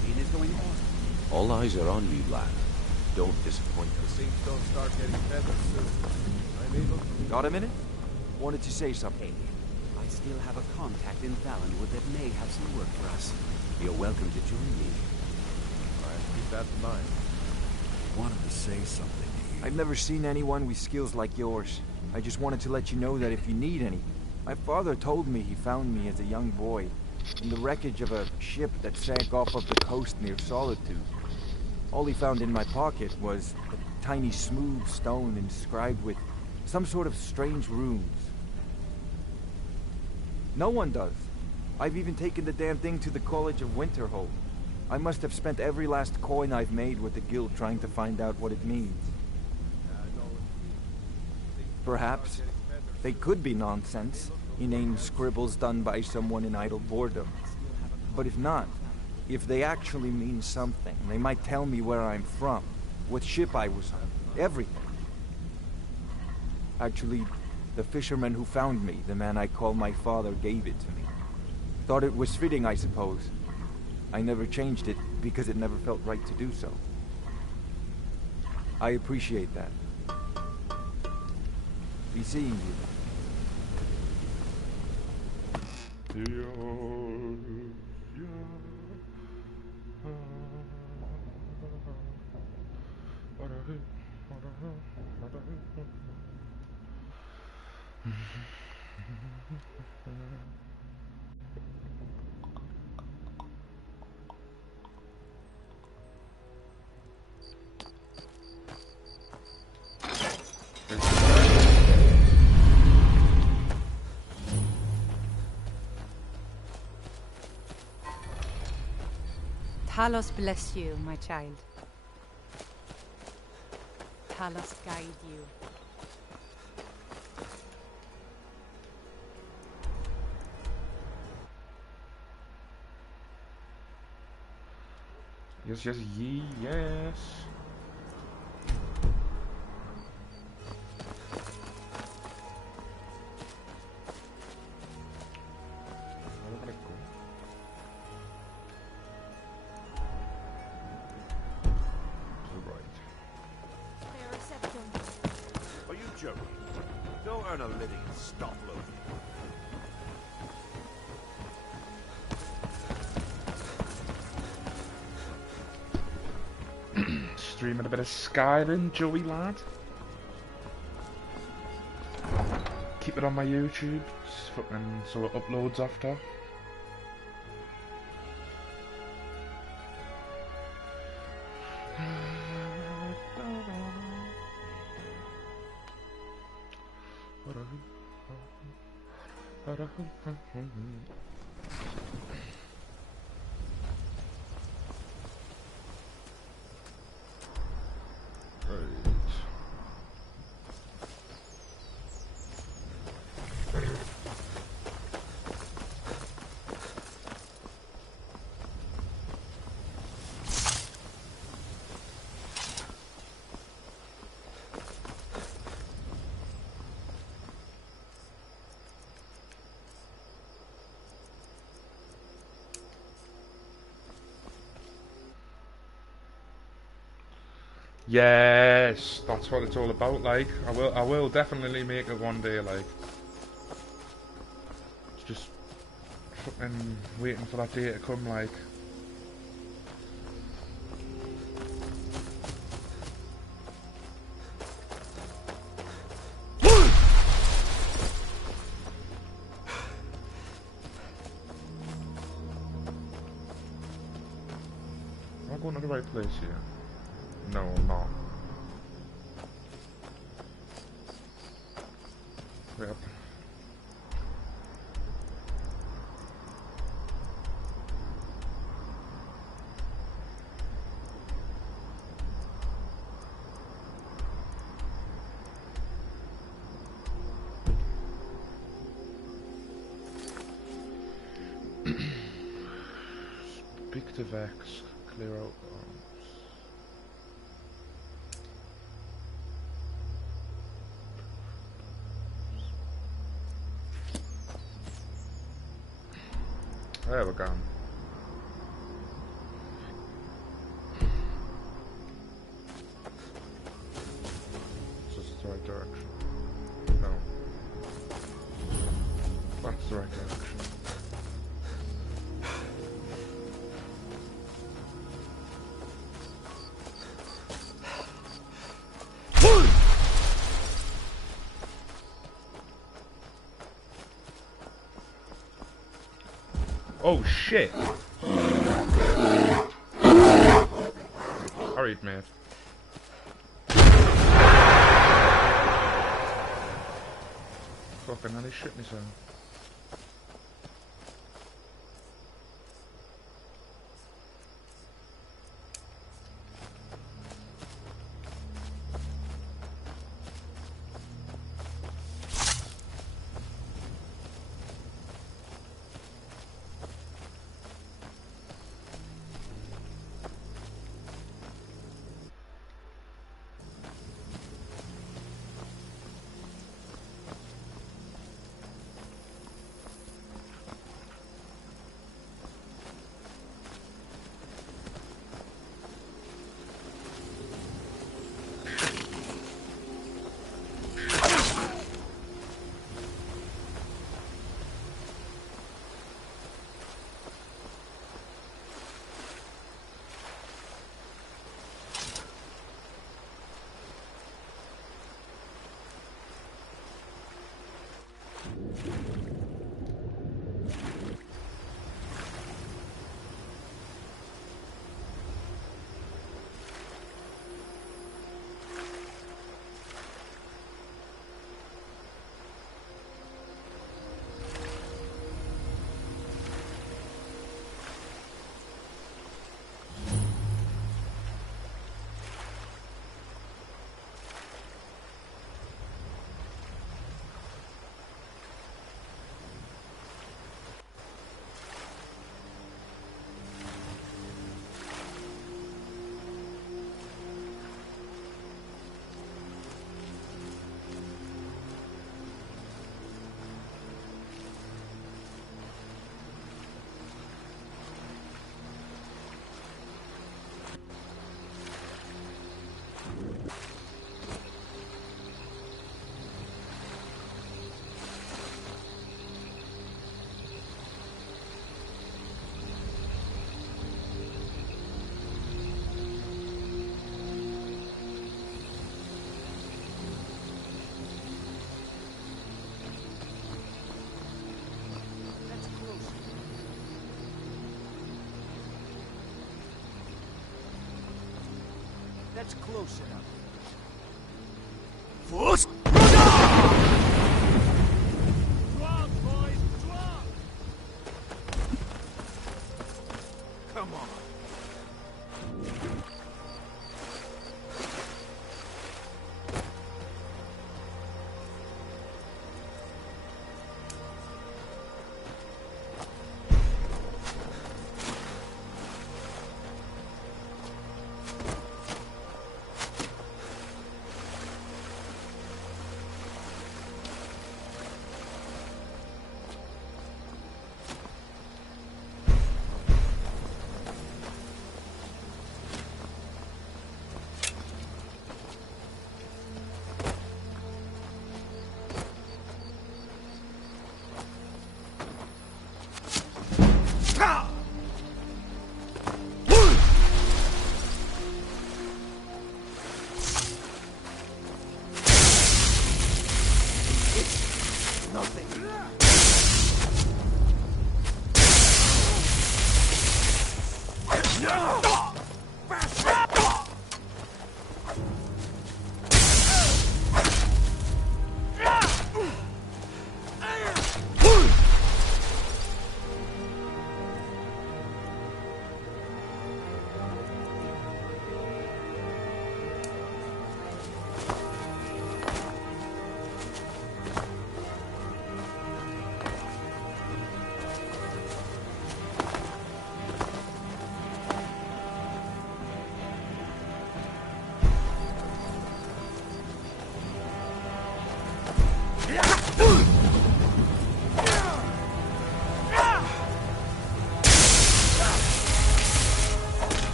everything is going awesome. All eyes are on you, lad. Don't disappoint us. Things don't start getting better soon. I'm able to... Got a minute? Wanted to say something. Hey, I still have a contact in Valenwood that may have some work for us. You're welcome to join me. I'll keep that in mind. Wanted to say something to you. I've never seen anyone with skills like yours. I just wanted to let you know that if you need any. My father told me he found me as a young boy in the wreckage of a ship that sank off of the coast near Solitude. All he found in my pocket was a tiny smooth stone inscribed with some sort of strange runes. No one does. I've even taken the damn thing to the College of Winterhold. I must have spent every last coin I've made with the guild trying to find out what it means. Perhaps they could be nonsense, inane scribbles done by someone in idle boredom. But if not, if they actually mean something, they might tell me where I'm from, what ship I was on, everything. Actually, the fisherman who found me, the man I call my father, gave it to me. Thought it was fitting, I suppose. I never changed it because it never felt right to do so. I appreciate that. Be seeing you. Talos bless you, my child. Talos guide you. Yes, yes, yes. Are you joking? Don't earn a living and stop loading. Streaming a bit of Skyrim, Joey lad. Keep it on my YouTube, fucking so it uploads after. Yes, that's what it's all about. Like, I will definitely make it one day. Like, it's just fucking waiting for that day to come. Like, am I going to the right place here? No, I'm not. Yep. Speak to Vex, clear out arms. There we go. Oh shit! Alright, mate. Fucking hell, he shit myself. That's close enough. Come on.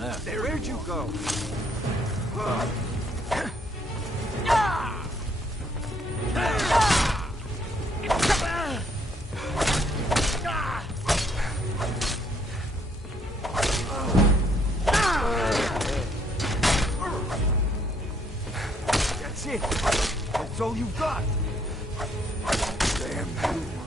that. Where'd you go? That's it. That's all you got. Damn you.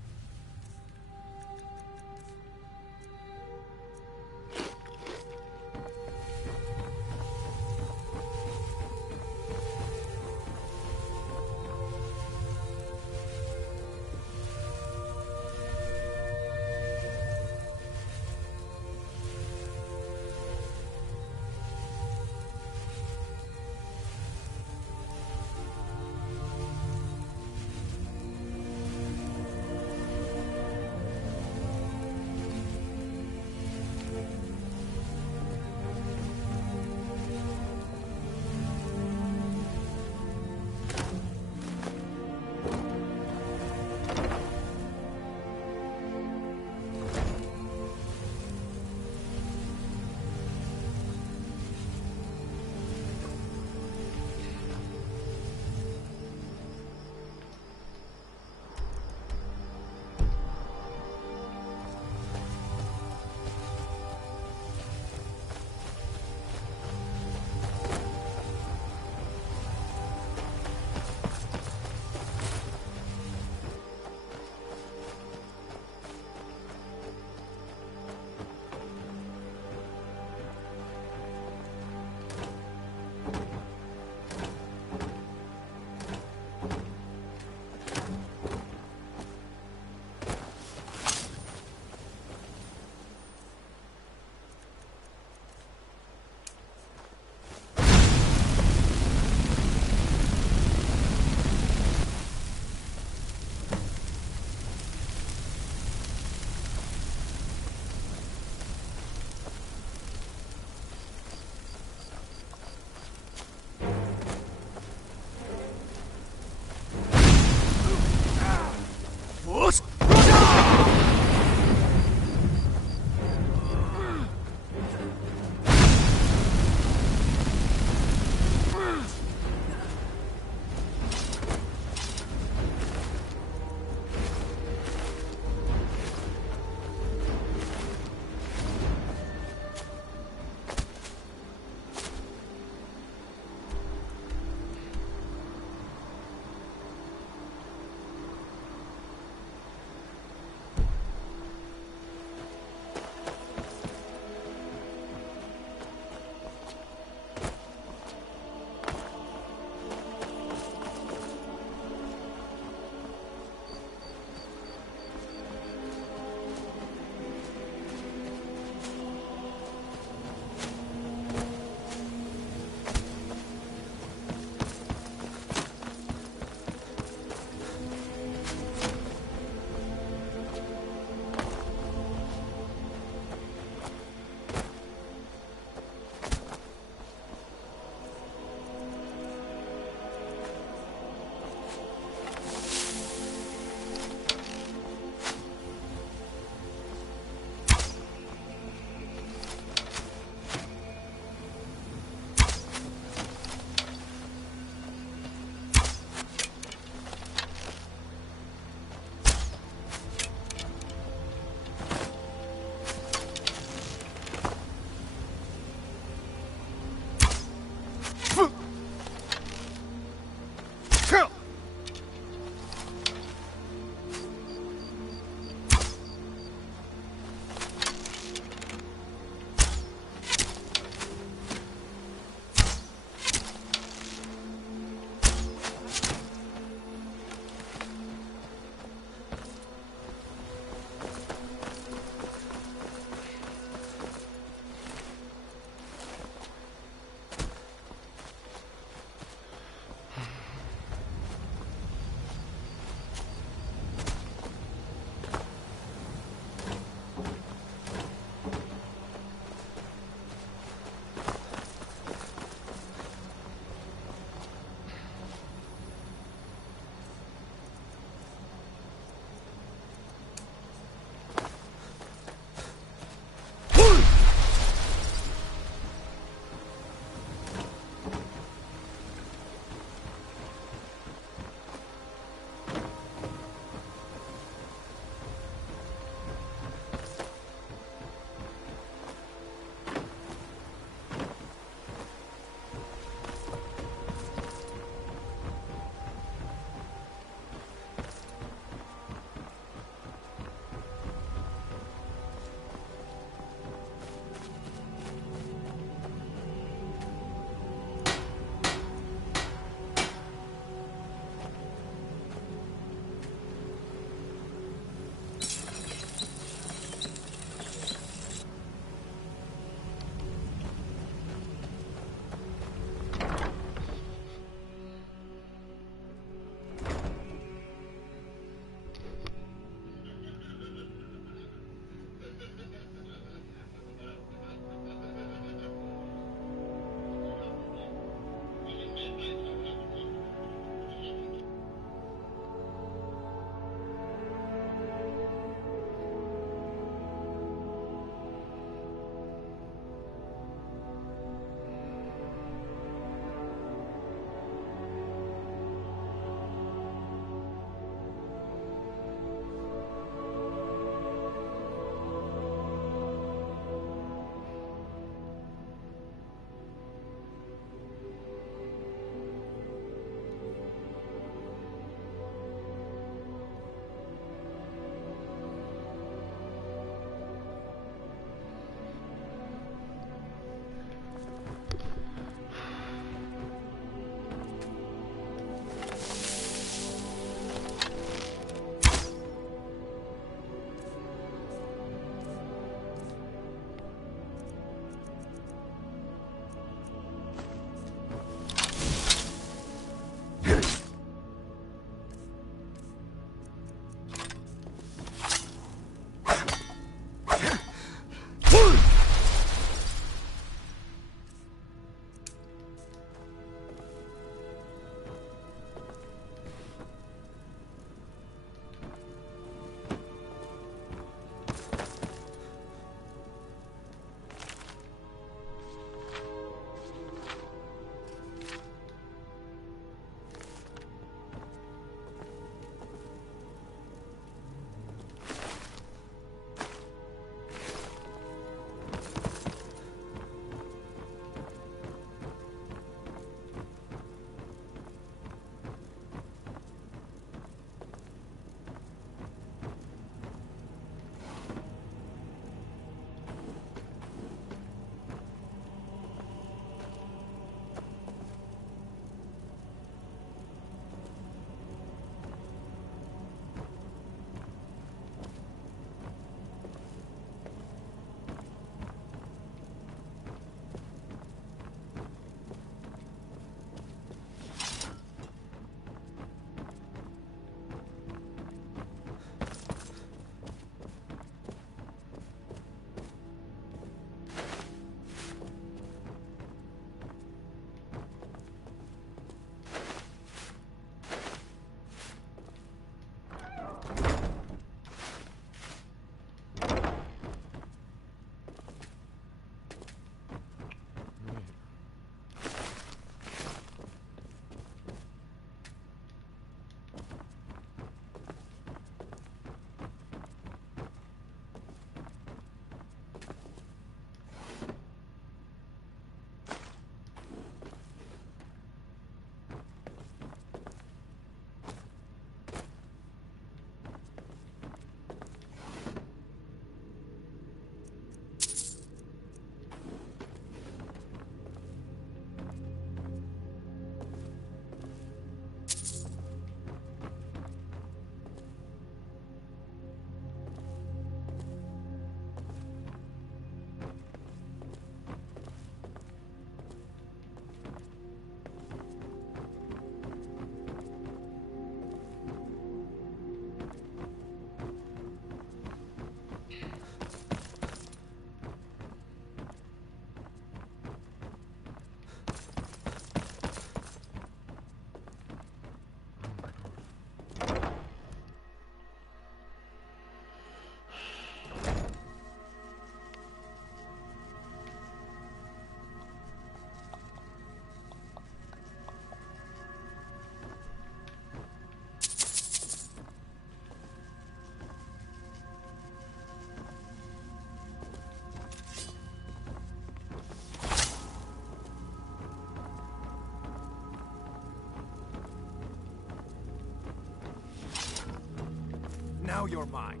not mine.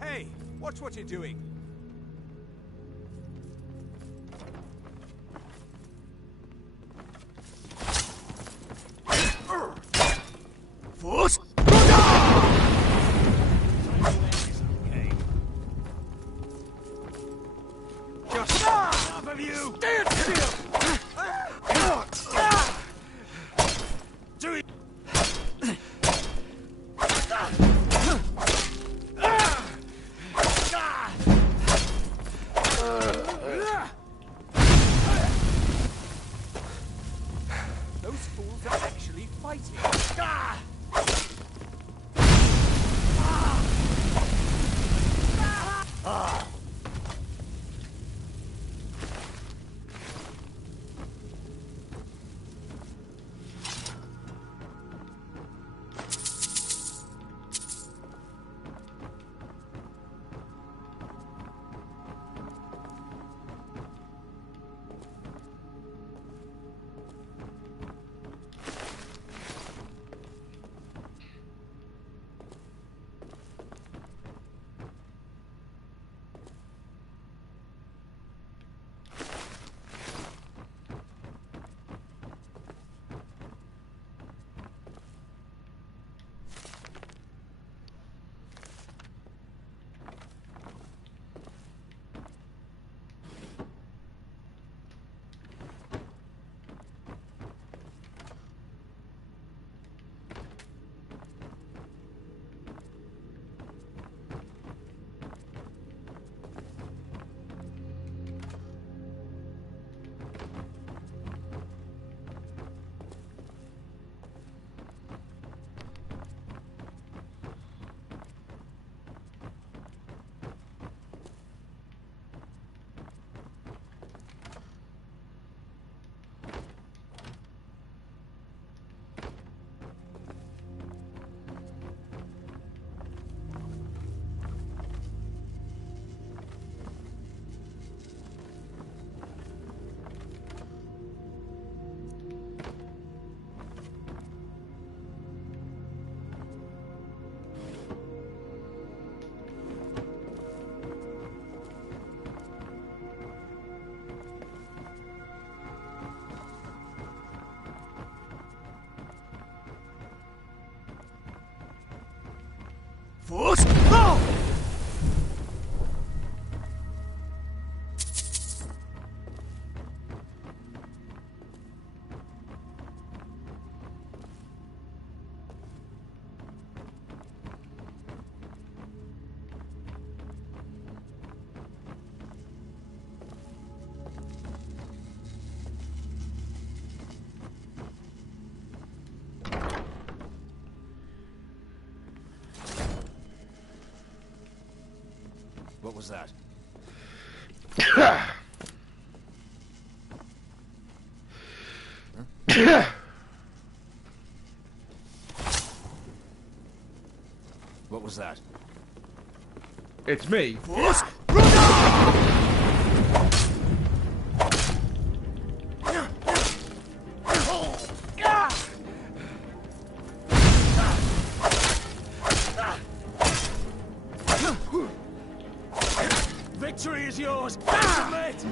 Hey, watch what you're doing. Force! Just enough of you! Stand still! Do it! Those fools are actually fighting. Force! No! What was that? What was that? It's me. Force! Victory is yours! Submit!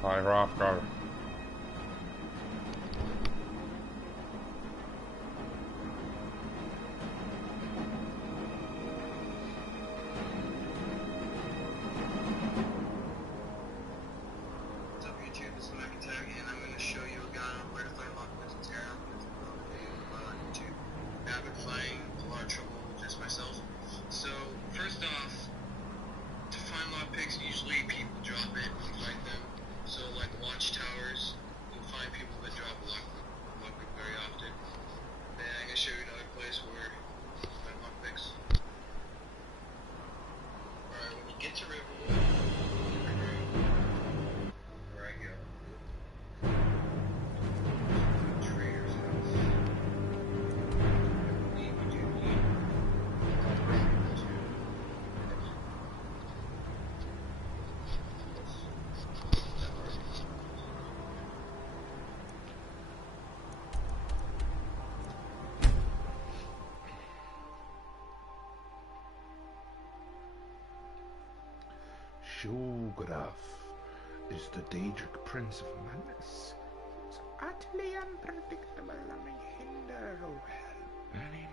Hi, Hrothgar. What's up, YouTube? This is McIntyre, and I'm going to show you a guide on where to find lockpicks in Skyrim. YouTube. I've been finding a lot of trouble lockpicks, usually people drop it and fight them. So like watchtowers, you'll find people that drop a lockpick very often. And I'm gonna show you another place where you find lockpicks. Alright, when you get to Riverwood, where I go. Trader's house. We do need Shulgraf is the Daedric Prince of Madness. It's utterly unpredictable and may hinder or help any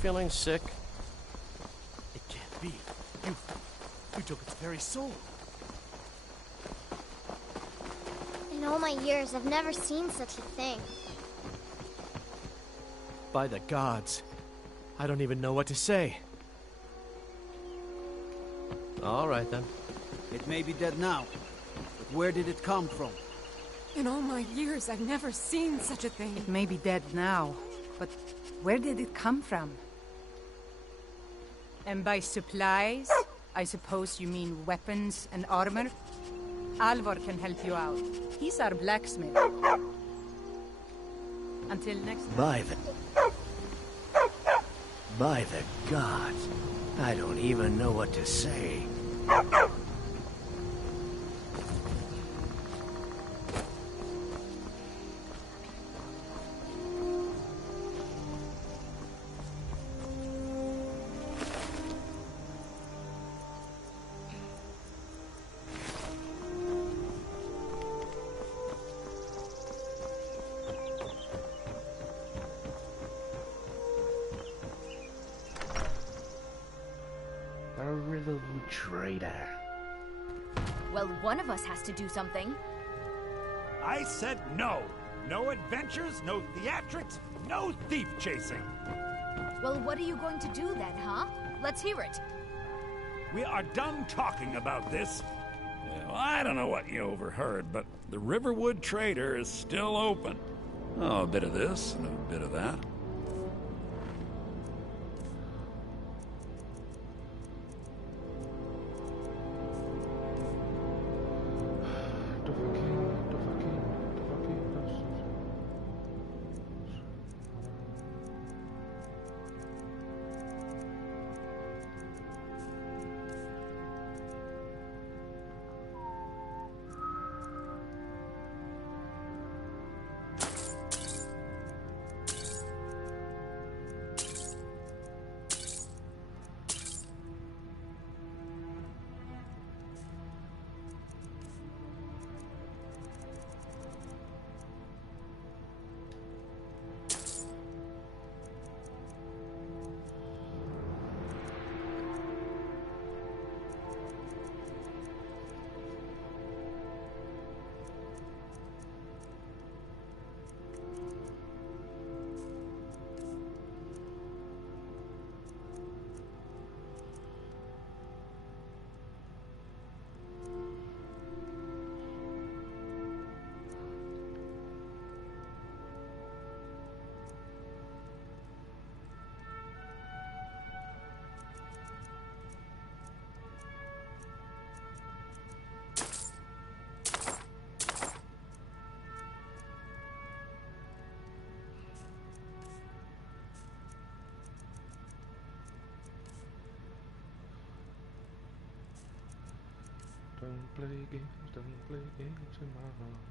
Feeling sick? It can't be. You took its very soul. In all my years, I've never seen such a thing. By the gods. I don't even know what to say. All right, then. It may be dead now, but where did it come from? In all my years, I've never seen such a thing. It may be dead now, but where did it come from? And by supplies, I suppose you mean weapons and armor? Alvor can help you out. He's our blacksmith. Until next time. By the gods. I don't even know what to say. A riddle traitor. Well, one of us has to do something. I said no. No adventures, no theatrics, no thief chasing. Well, what are you going to do then, huh? Let's hear it. We are done talking about this. Well, I don't know what you overheard, but the Riverwood Trader is still open. Oh, a bit of this and a bit of that. Don't play games in my heart.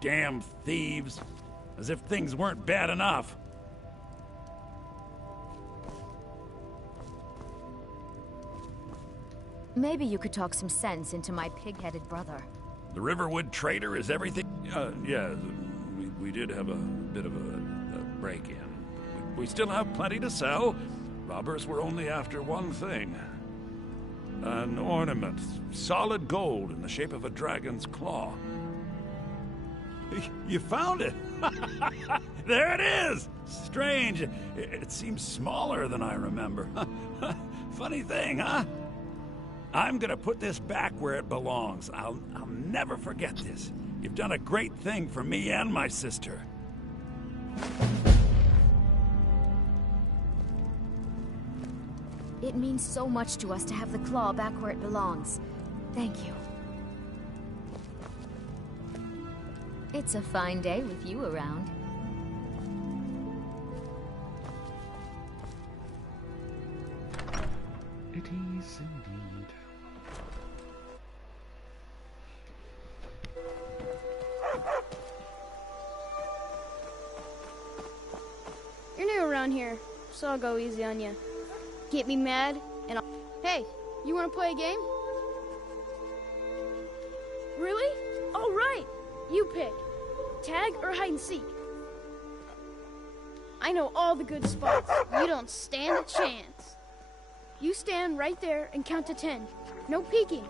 damn thieves. As if things weren't bad enough. Maybe you could talk some sense into my pig-headed brother. The Riverwood trader is everything? Yeah, we did have a bit of a break-in. We still have plenty to sell. Robbers were only after one thing. An ornament, solid gold in the shape of a dragon's claw. You found it! There it is! Strange. It seems smaller than I remember. Funny thing, huh? I'm gonna put this back where it belongs. I'll never forget this. You've done a great thing for me and my sister. It means so much to us to have the claw back where it belongs. Thank you. It's a fine day with you around. It is indeed. You're new around here, so I'll go easy on you. Get me mad, and I'll... Hey, you want to play a game? Really? All right. You pick. Tag or hide and seek? I know all the good spots. You don't stand a chance. You stand right there and count to 10. No peeking.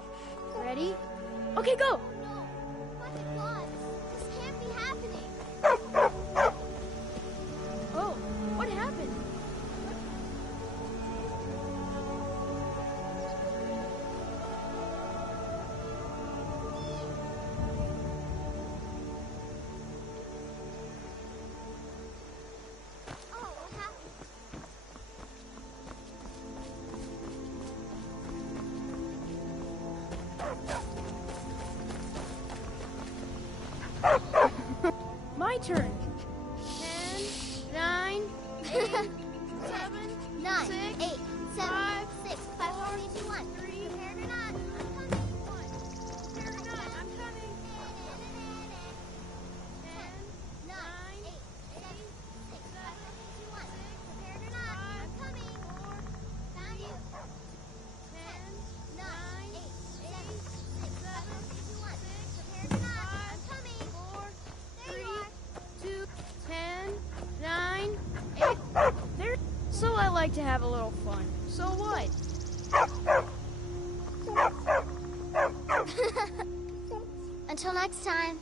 Ready? Okay, go! This can't be happening. Oh, what happened? My turn. 10, 9, 8, 7, 9, 6, 8, 7, 5, 6, 5, 4, 3, 2, 1. 3, Prepared or not, I'm coming. Prepared or not, I'm coming. 10, 9, 8, 7, 6, 5, 4, 3, 2, 1. Prepared or not, I'm coming. 4, 3, 10, 9, 8, 7, 6, 5, 4, 3, 2, 1. Prepared or not, I'm coming. 4, there you are. 2, 10, 9, 8. There. So I like to have a little fun. So what? Until next time.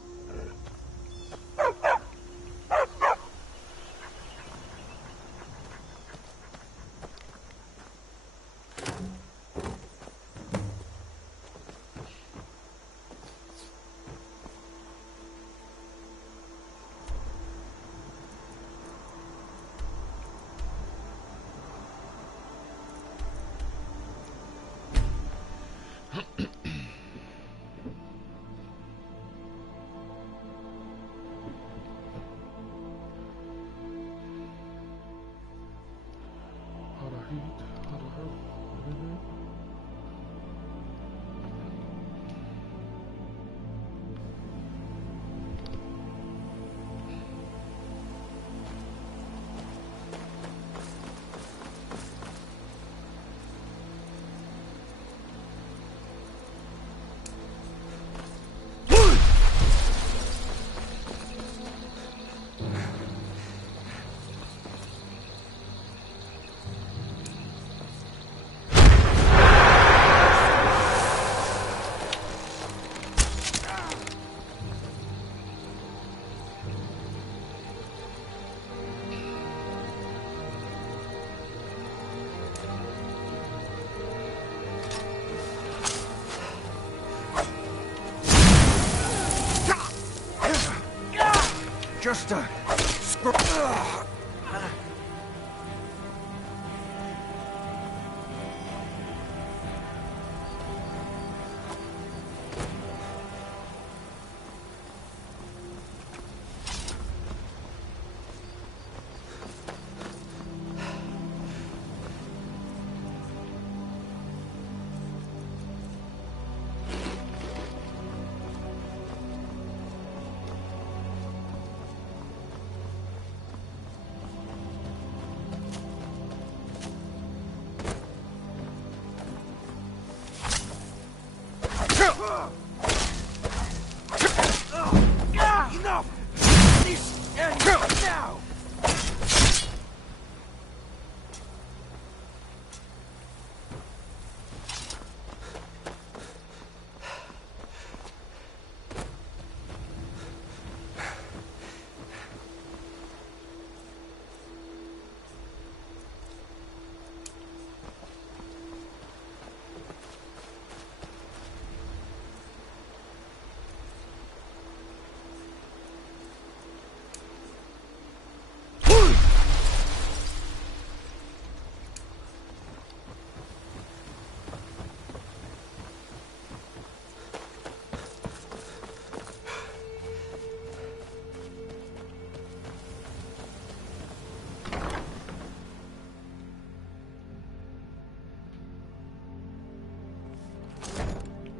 Just a...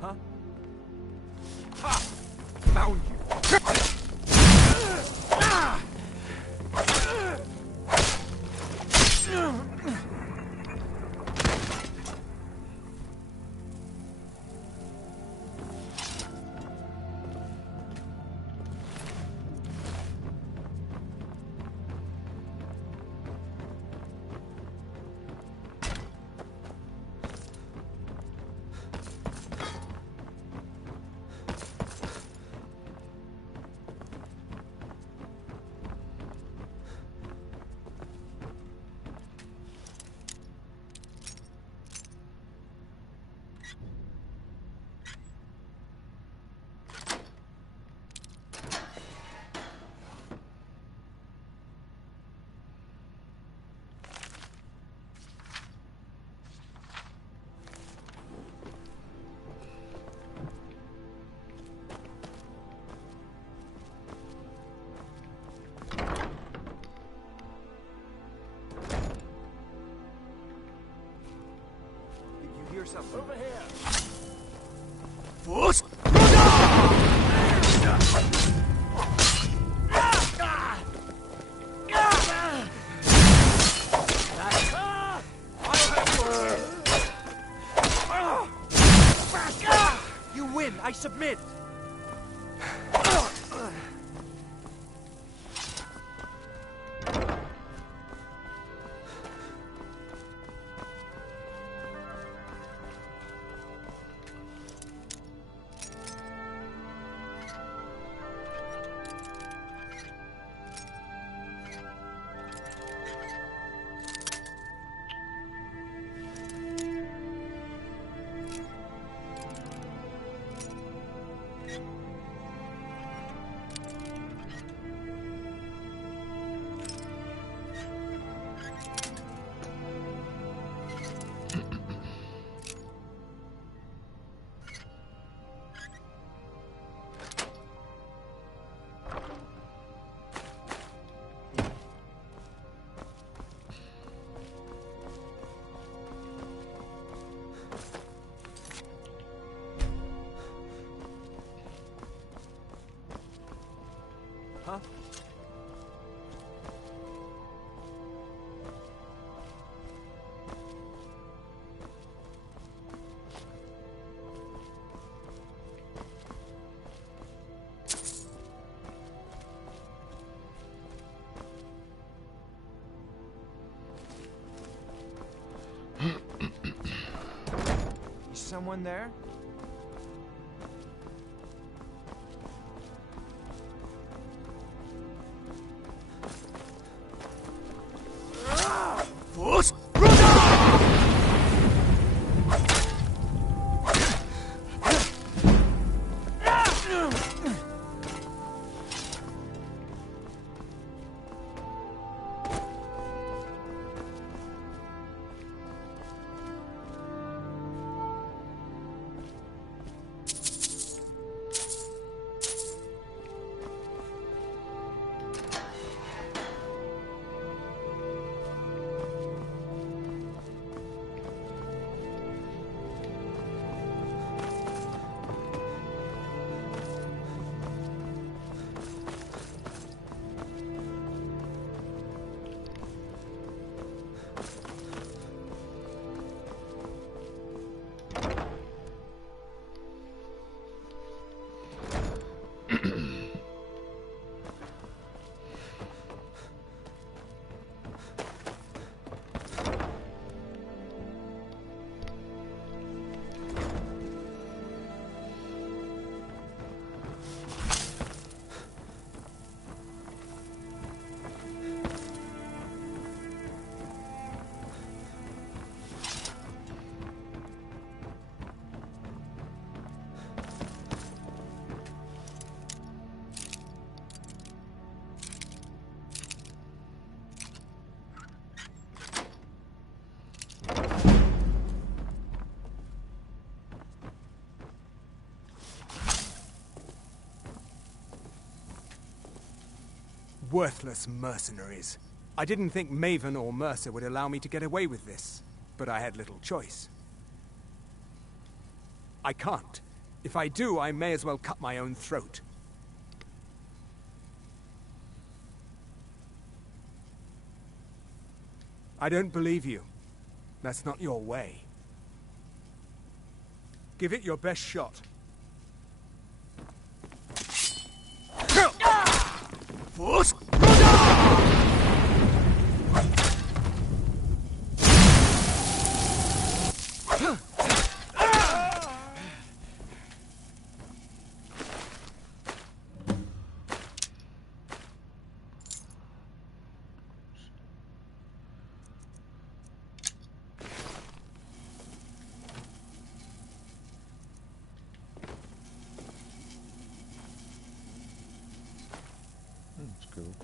Huh? Ha! Found you! Over here. You win! I submit! Huh? Is someone there? Worthless mercenaries. I didn't think Maven or Mercer would allow me to get away with this, but I had little choice. I can't. If I do, I may as well cut my own throat. I don't believe you. That's not your way. Give it your best shot. Force! That's cool.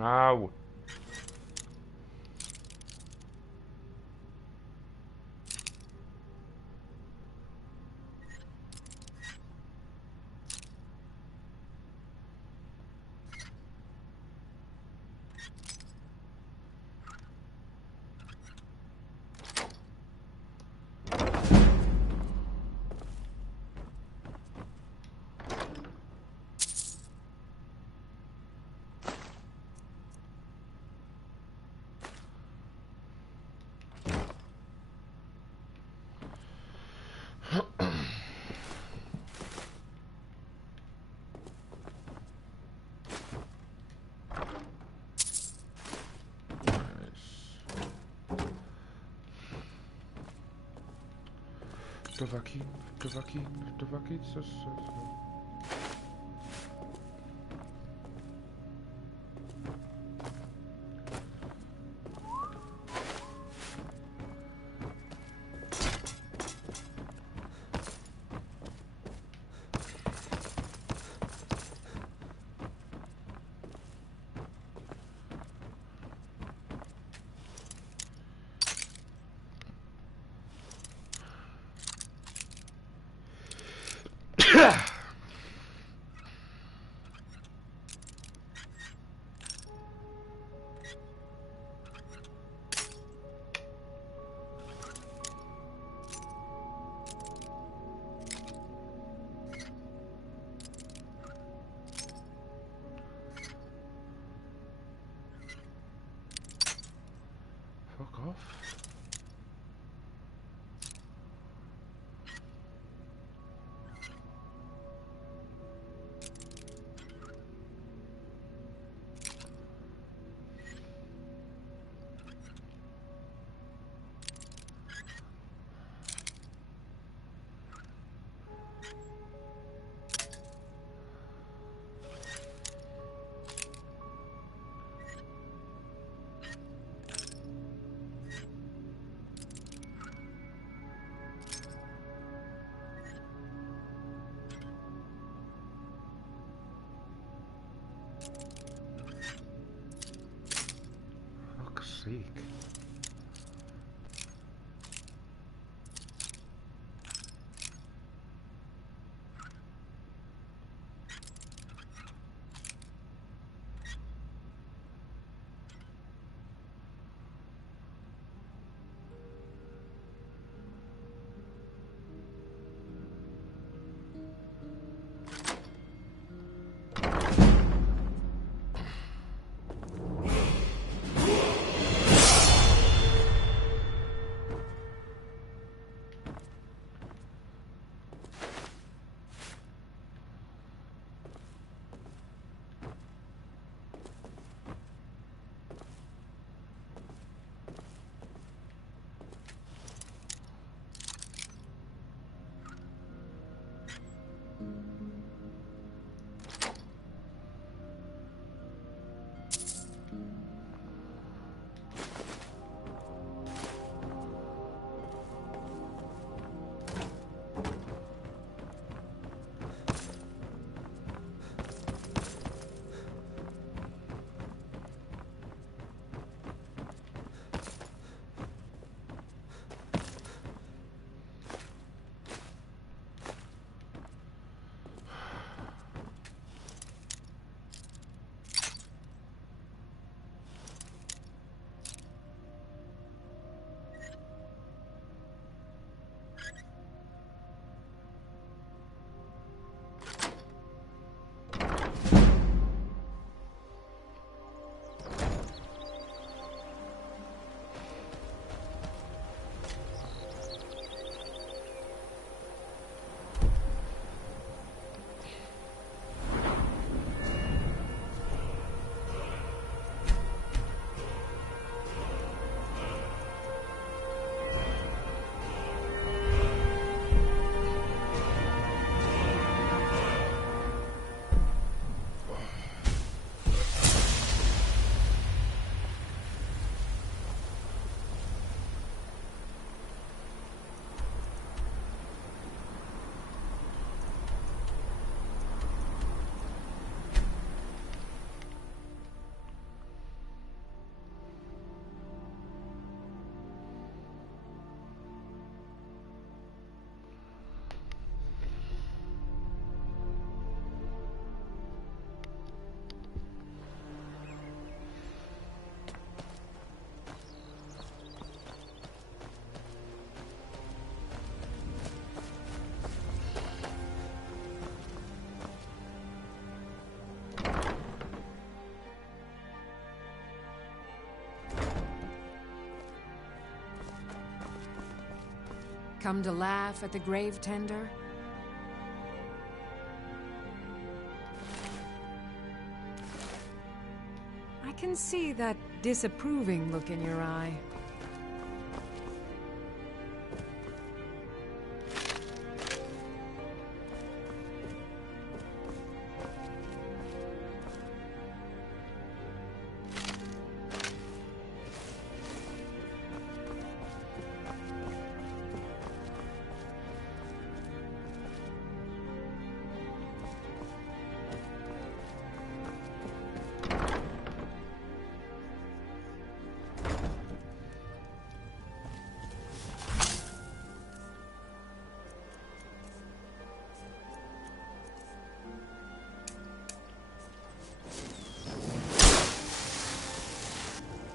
Ow. Dovaki, co. Fuck off. Come to laugh at the grave tender? I can see that disapproving look in your eye.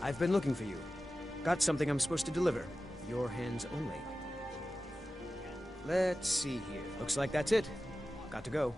I've been looking for you. Got something I'm supposed to deliver. Your hands only. Let's see here. Looks like that's it. Got to go.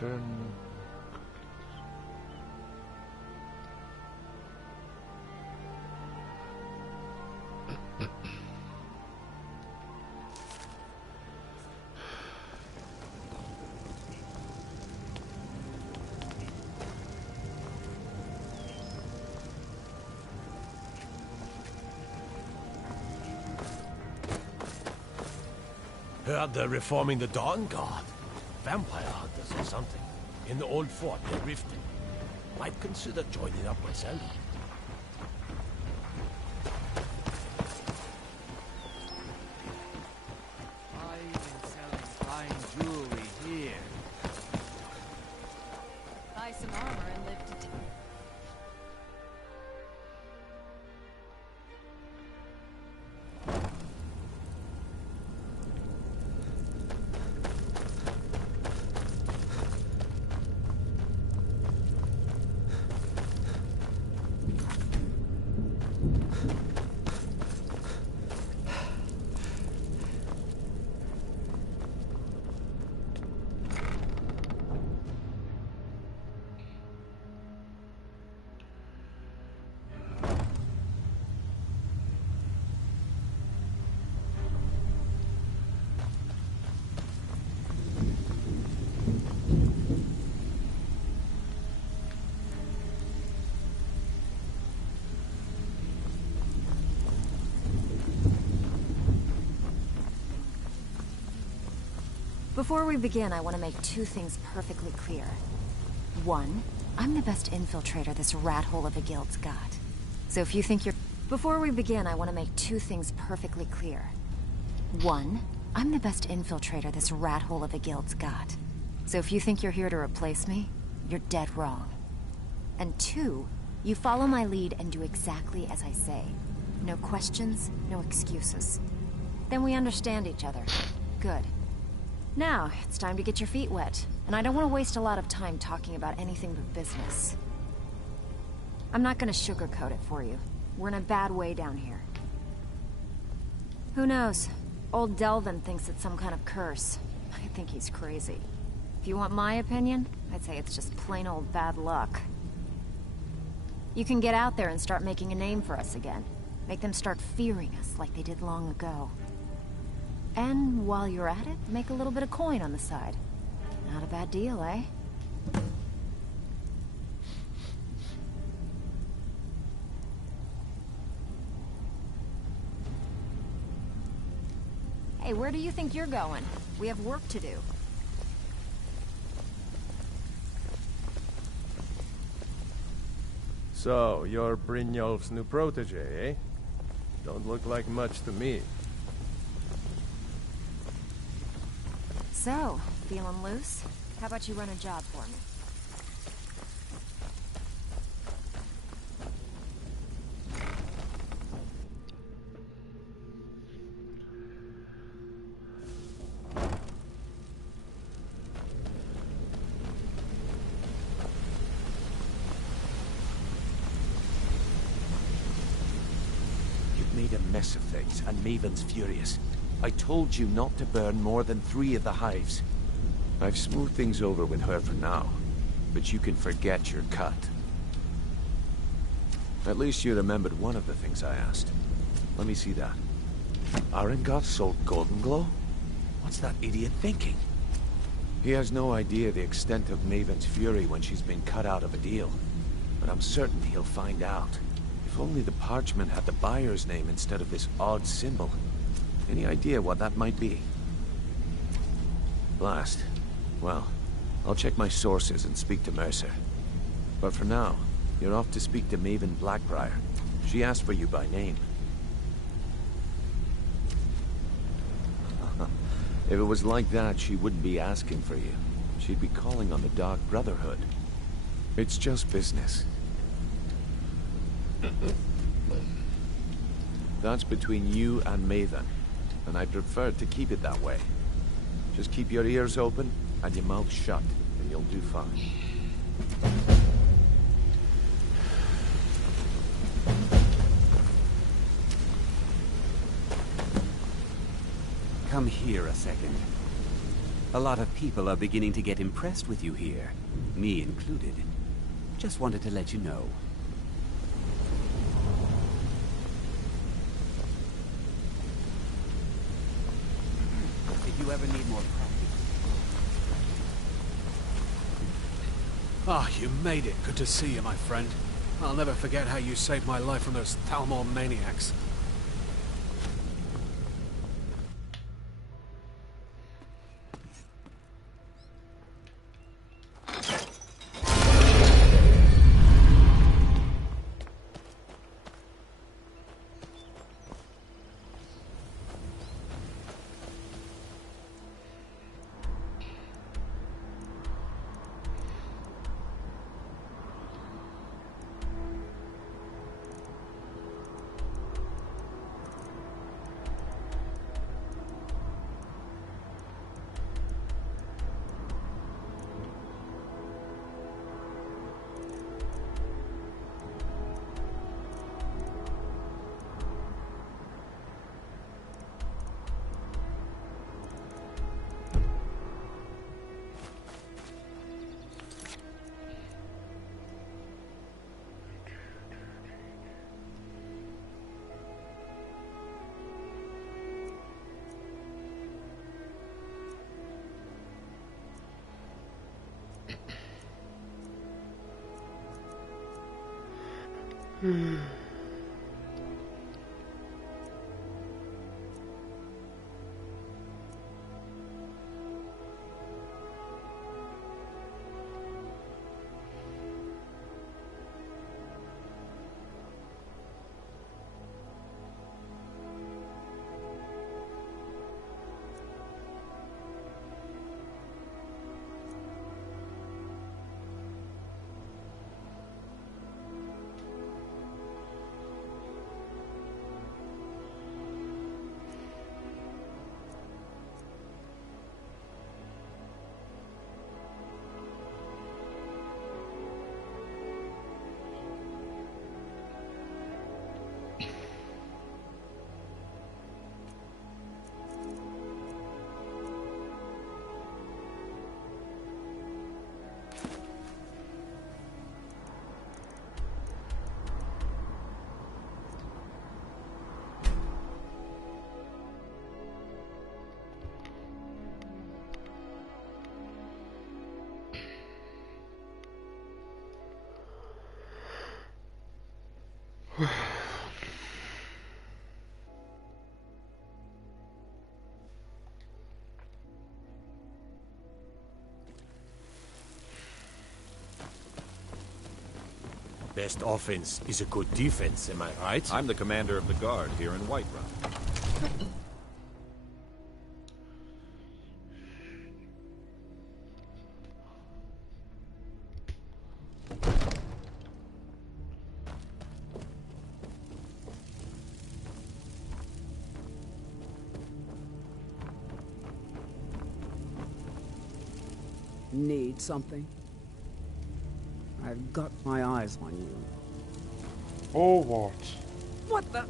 Return. Heard they're reforming the Dawn Guard. Vampire hunters or something. In the old fort near Riften. Might consider joining up myself. Buying and selling fine jewelry here. Buy some armor and live to Before we begin, I want to make two things perfectly clear. One, I'm the best infiltrator this rat hole of a guild's got. So if you think you're... Before we begin, I want to make two things perfectly clear. One, I'm the best infiltrator this rat hole of a guild's got. So if you think you're here to replace me, you're dead wrong. And two, you follow my lead and do exactly as I say. No questions, no excuses. Then we understand each other. Good. Now, it's time to get your feet wet, and I don't want to waste a lot of time talking about anything but business. I'm not gonna sugarcoat it for you. We're in a bad way down here. Who knows? Old Delvin thinks it's some kind of curse. I think he's crazy. If you want my opinion, I'd say it's just plain old bad luck. You can get out there and start making a name for us again. Make them start fearing us like they did long ago. And while you're at it, make a little bit of coin on the side. Not a bad deal, eh? Hey, where do you think you're going? We have work to do. So, you're Brynjolf's new protege, eh? Don't look like much to me. So, feeling loose? How about you run a job for me? mess of things, and Maven's furious. I told you not to burn more than 3 of the hives. I've smoothed things over with her for now, but you can forget your cut. At least you remembered one of the things I asked. Let me see that. Arengoth sold Golden Glow? What's that idiot thinking? He has no idea the extent of Maven's fury when she's been cut out of a deal. But I'm certain he'll find out. If only the parchment had the buyer's name instead of this odd symbol. Any idea what that might be? Blast. Well, I'll check my sources and speak to Mercer. But for now, you're off to speak to Maven Blackbriar. She asked for you by name. If it was like that, she wouldn't be asking for you. She'd be calling on the Dark Brotherhood. It's just business. That's between you and Maven, and I prefer to keep it that way. Just keep your ears open and your mouth shut, and you'll do fine. Come here a second. A lot of people are beginning to get impressed with you here, me included. Just wanted to let you know. If you ever need more practice. Ah, you made it. Good to see you, my friend. I'll never forget how you saved my life from those Thalmor maniacs. Best offense is a good defense, am I right? I'm the commander of the guard here in Whiterun. Need something? I've got my eyes on you. Or what? What the?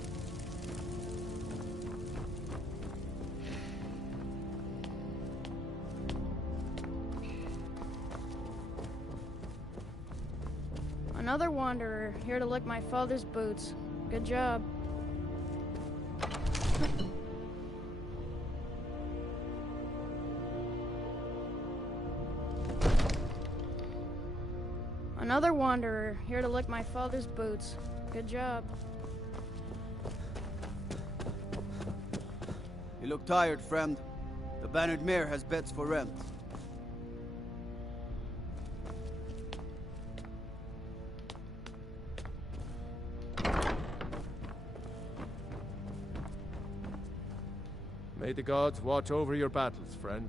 Another wanderer, here to lick my father's boots. Good job. Another wanderer, here to lick my father's boots. Good job. You look tired, friend. The Bannered Mare has beds for rent. May the gods watch over your battles, friend.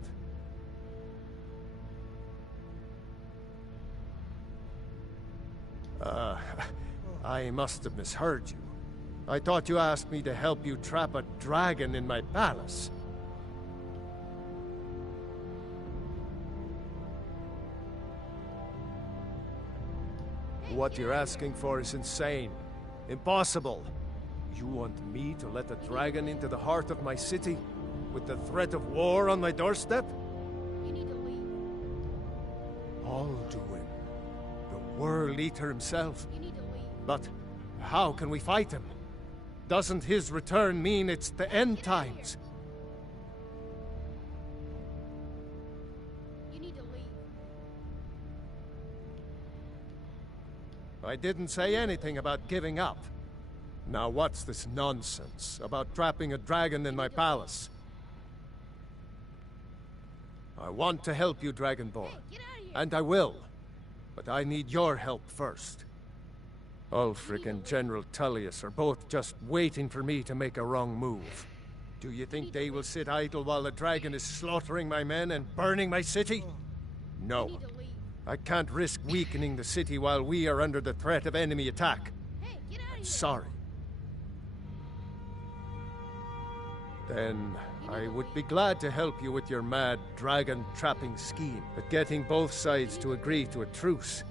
I must have misheard you. I thought you asked me to help you trap a dragon in my palace. What you're asking for is insane. Impossible. You want me to let a dragon into the heart of my city? With the threat of war on my doorstep? You need to leave. Alduin, the World Eater himself. You need to leave. But how can we fight him? Doesn't his return mean it's the end times? You need to leave. I didn't say anything about giving up. Now what's this nonsense about trapping a dragon in my palace? I want to help you, Dragonborn. And I will. But I need your help first. Ulfric and General Tullius are both just waiting for me to make a wrong move. Do you think they will sit idle while the dragon is slaughtering my men and burning my city? No. I can't risk weakening the city while we are under the threat of enemy attack. I'm sorry. Then I would be glad to help you with your mad dragon-trapping scheme, but getting both sides to agree to a truce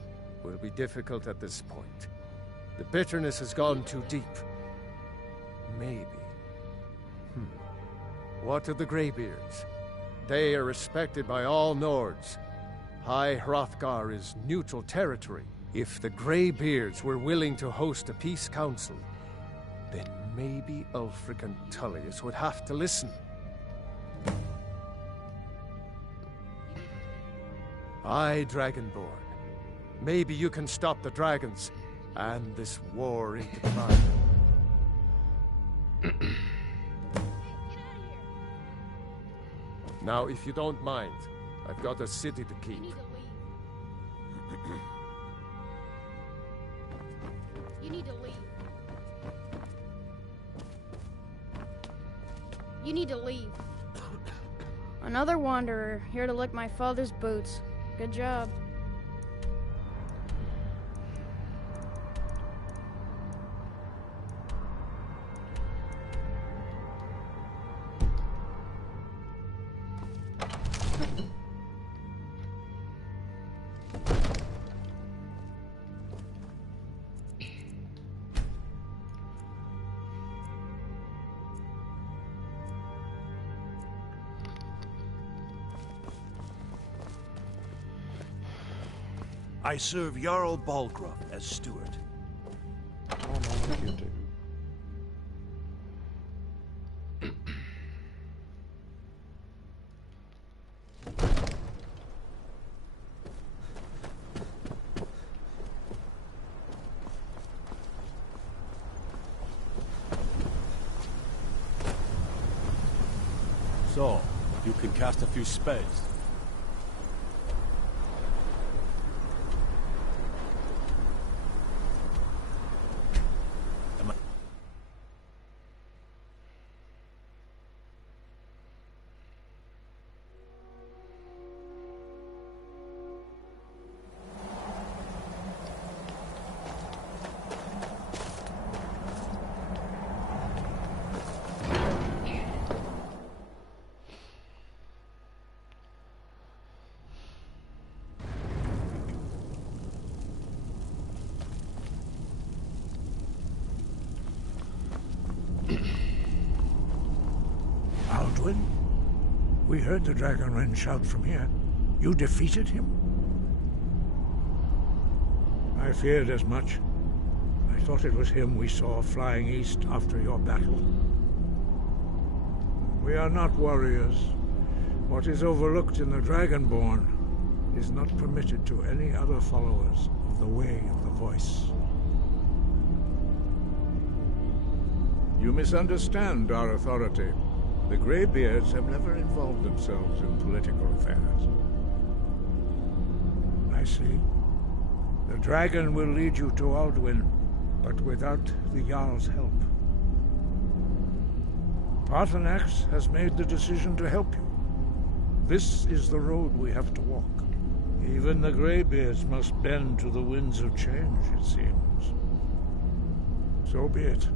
will be difficult at this point. The bitterness has gone too deep. Maybe. What of the Greybeards? They are respected by all Nords. High Hrothgar is neutral territory. If the Greybeards were willing to host a peace council, then maybe Ulfric and Tullius would have to listen. Aye, Dragonborn. Maybe you can stop the dragons and this war into time. Now, if you don't mind, I've got a city to keep. You need to leave. You need to leave. Another wanderer, here to lick my father's boots. Good job. I serve Jarl Balgruuf as steward. You do. So, you can cast a few spells. Alduin? We heard the Dragonren shout from here. You defeated him? I feared as much. I thought it was him we saw flying east after your battle. We are not warriors. What is overlooked in the Dragonborn is not permitted to any other followers of the Way of the Voice. You misunderstand our authority. The Greybeards have never involved themselves in political affairs. I see. The dragon will lead you to Alduin, but without the Jarl's help. Paarthurnax has made the decision to help you. This is the road we have to walk. Even the Greybeards must bend to the winds of change, it seems. So be it.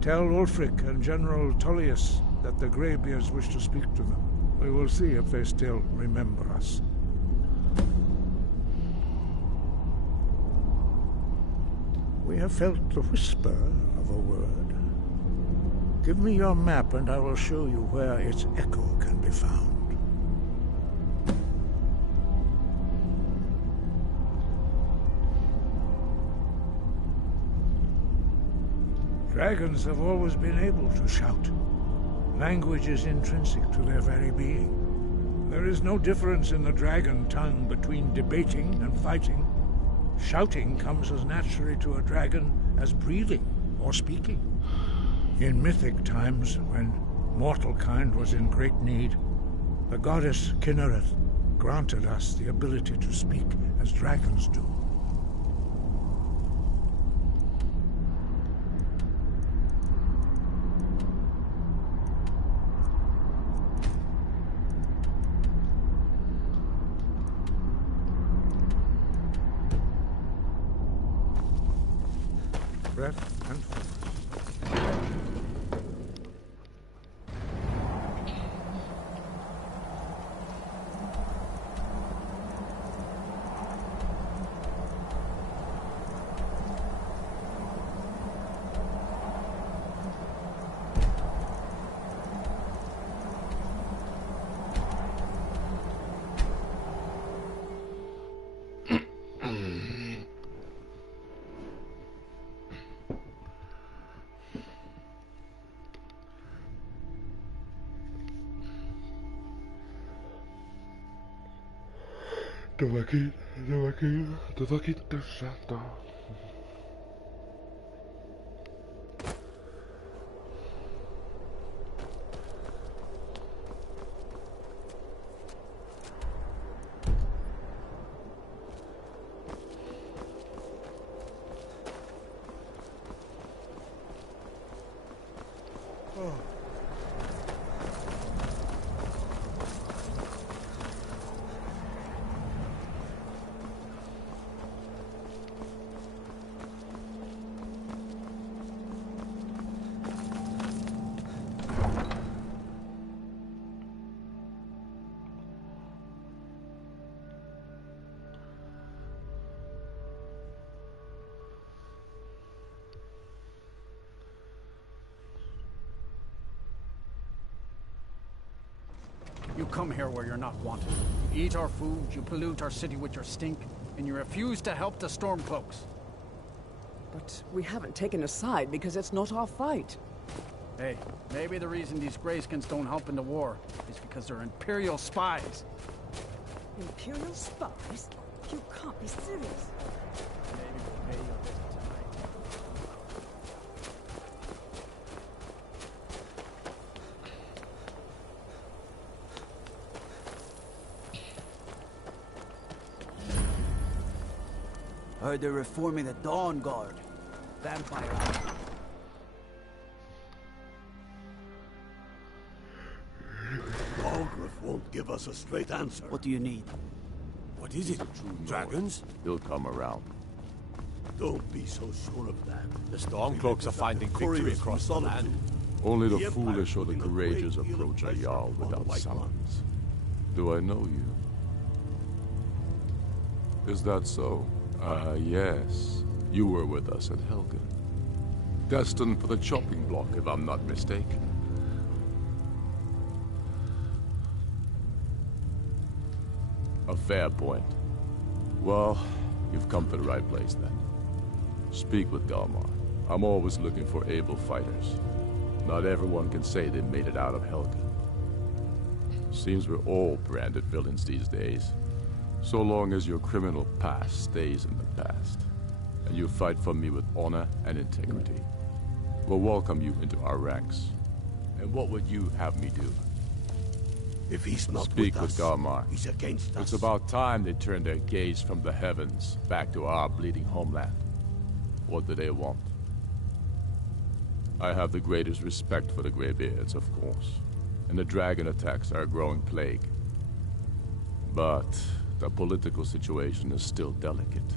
Tell Ulfric and General Tullius that the Greybeards wish to speak to them. We will see if they still remember us. We have felt the whisper of a word. Give me your map and I will show you where its echo can be found. Dragons have always been able to shout. Language is intrinsic to their very being. There is no difference in the dragon tongue between debating and fighting. Shouting comes as naturally to a dragon as breathing or speaking. In mythic times, when mortal kind was in great need, the goddess Kinnereth granted us the ability to speak as dragons do. Breath and focus. You come here where you're not wanted. You eat our food, you pollute our city with your stink, and you refuse to help the Stormcloaks. But we haven't taken a side because it's not our fight. Hey, maybe the reason these Greyskins don't help in the war is because they're Imperial spies. Imperial spies? You can't be serious. Maybe we'll pay your visit tonight. Heard they're reforming the Dawn Guard. Vampire. Aldrich won't give us a straight answer. What do you need? What is it? Dragons? He'll come around. Don't be so sure of that. The Stormcloaks are finding victory across the land. Only the foolish or the courageous approach a Jarl without summons. Do I know you? Is that so? Ah, yes. You were with us at Helgen. Destined for the chopping block, if I'm not mistaken. A fair point. Well, You've come to the right place, then. Speak with Galmar. I'm always looking for able fighters. Not everyone can say they made it out of Helgen. Seems we're all branded villains these days. So long as your criminal past stays in the past, and you fight for me with honor and integrity, we'll welcome you into our ranks. And what would you have me do? If he's not Speak with us, Galmar. he's against us. It's about time they turned their gaze from the heavens back to our bleeding homeland. What do they want? I have the greatest respect for the Greybeards, of course, and the dragon attacks are a growing plague. But the political situation is still delicate.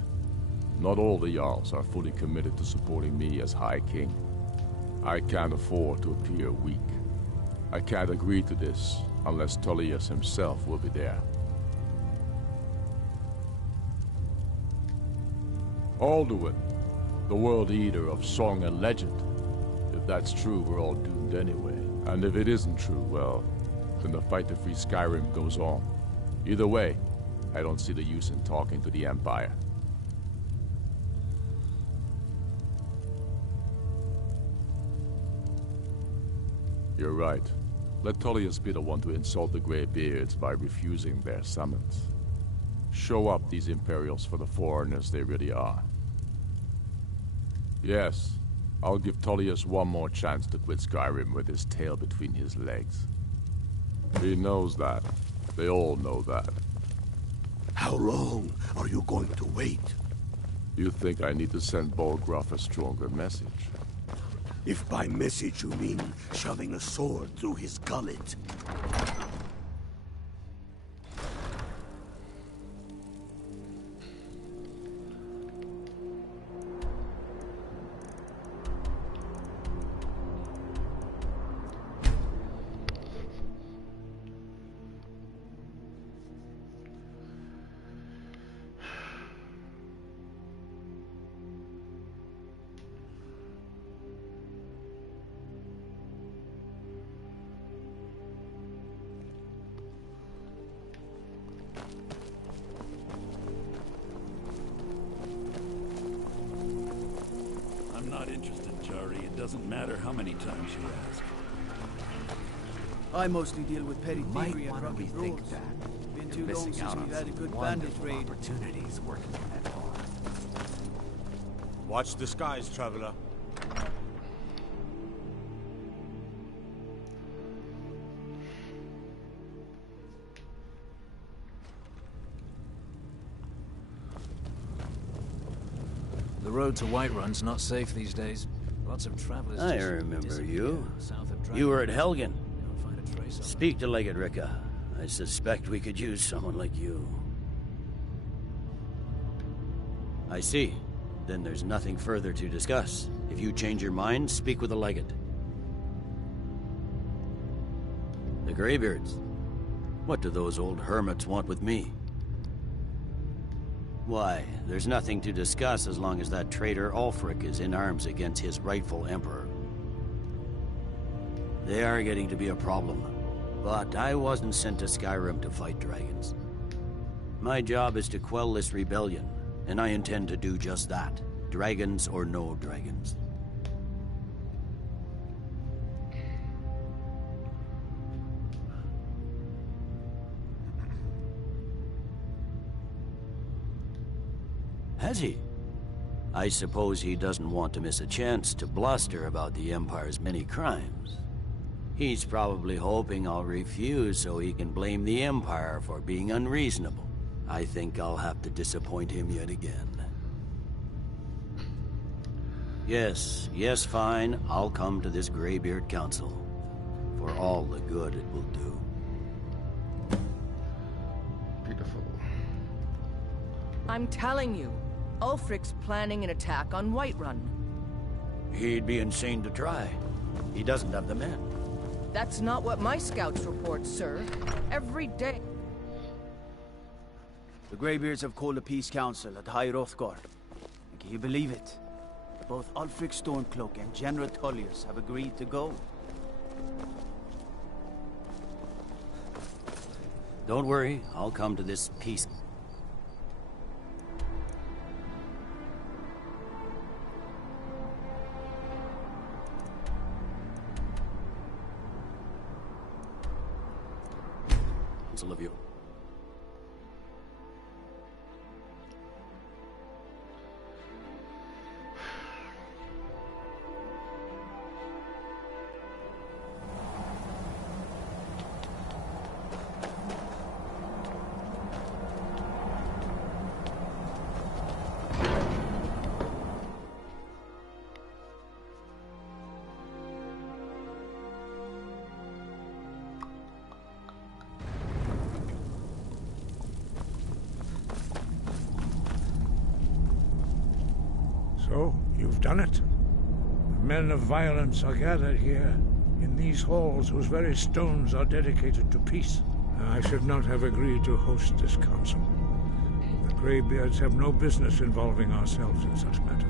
Not all the Jarls are fully committed to supporting me as High King. I can't afford to appear weak. I can't agree to this unless Tullius himself will be there. Alduin, the World Eater of song and legend. If that's true, we're all doomed anyway. And if it isn't true, well, then the fight to free Skyrim goes on. Either way, I don't see the use in talking to the Empire. You're right. Let Tullius be the one to insult the Greybeards by refusing their summons. Show up these Imperials for the foreigners they really are. Yes, I'll give Tullius one more chance to quit Skyrim with his tail between his legs. He knows that. They all know that. How long are you going to wait? You think I need to send Bolgraf a stronger message? If by message you mean shoving a sword through his gullet. I'm not interested, Jari. It doesn't matter how many times you ask. I mostly deal with petty Might thievery and want to rugged rethink roads. that. Been You're too long missing since out we on had a some good bandit wonderful raid. opportunities working in that hall. Watch the skies, traveler. The road to Whiterun's not safe these days. Lots of travelers. I just remember disappear you. south of You were at Helgen. Don't find a trace of Speak to Legate Ricka. I suspect we could use someone like you. I see. Then there's nothing further to discuss. If you change your mind, speak with the Legate. The Greybeards. What do those old hermits want with me? Why, there's nothing to discuss as long as that traitor Ulfric is in arms against his rightful emperor. They are getting to be a problem, but I wasn't sent to Skyrim to fight dragons. My job is to quell this rebellion, and I intend to do just that, dragons or no dragons. Has he? I suppose he doesn't want to miss a chance to bluster about the Empire's many crimes. He's probably hoping I'll refuse so he can blame the Empire for being unreasonable. I think I'll have to disappoint him yet again. Yes, fine. I'll come to this Greybeard Council. For all the good it will do. Beautiful. I'm telling you, Ulfric's planning an attack on Whiterun. He'd be insane to try. He doesn't have the men. That's not what my scouts report, sir. Every day. The Greybeards have called a peace council at High Hrothgar. And can you believe it? Both Ulfric Stormcloak and General Tullius have agreed to go. Don't worry, I'll come to this peace. council of you. So, you've done it. The men of violence are gathered here, in these halls whose very stones are dedicated to peace. I should not have agreed to host this council. The Greybeards have no business involving ourselves in such matters.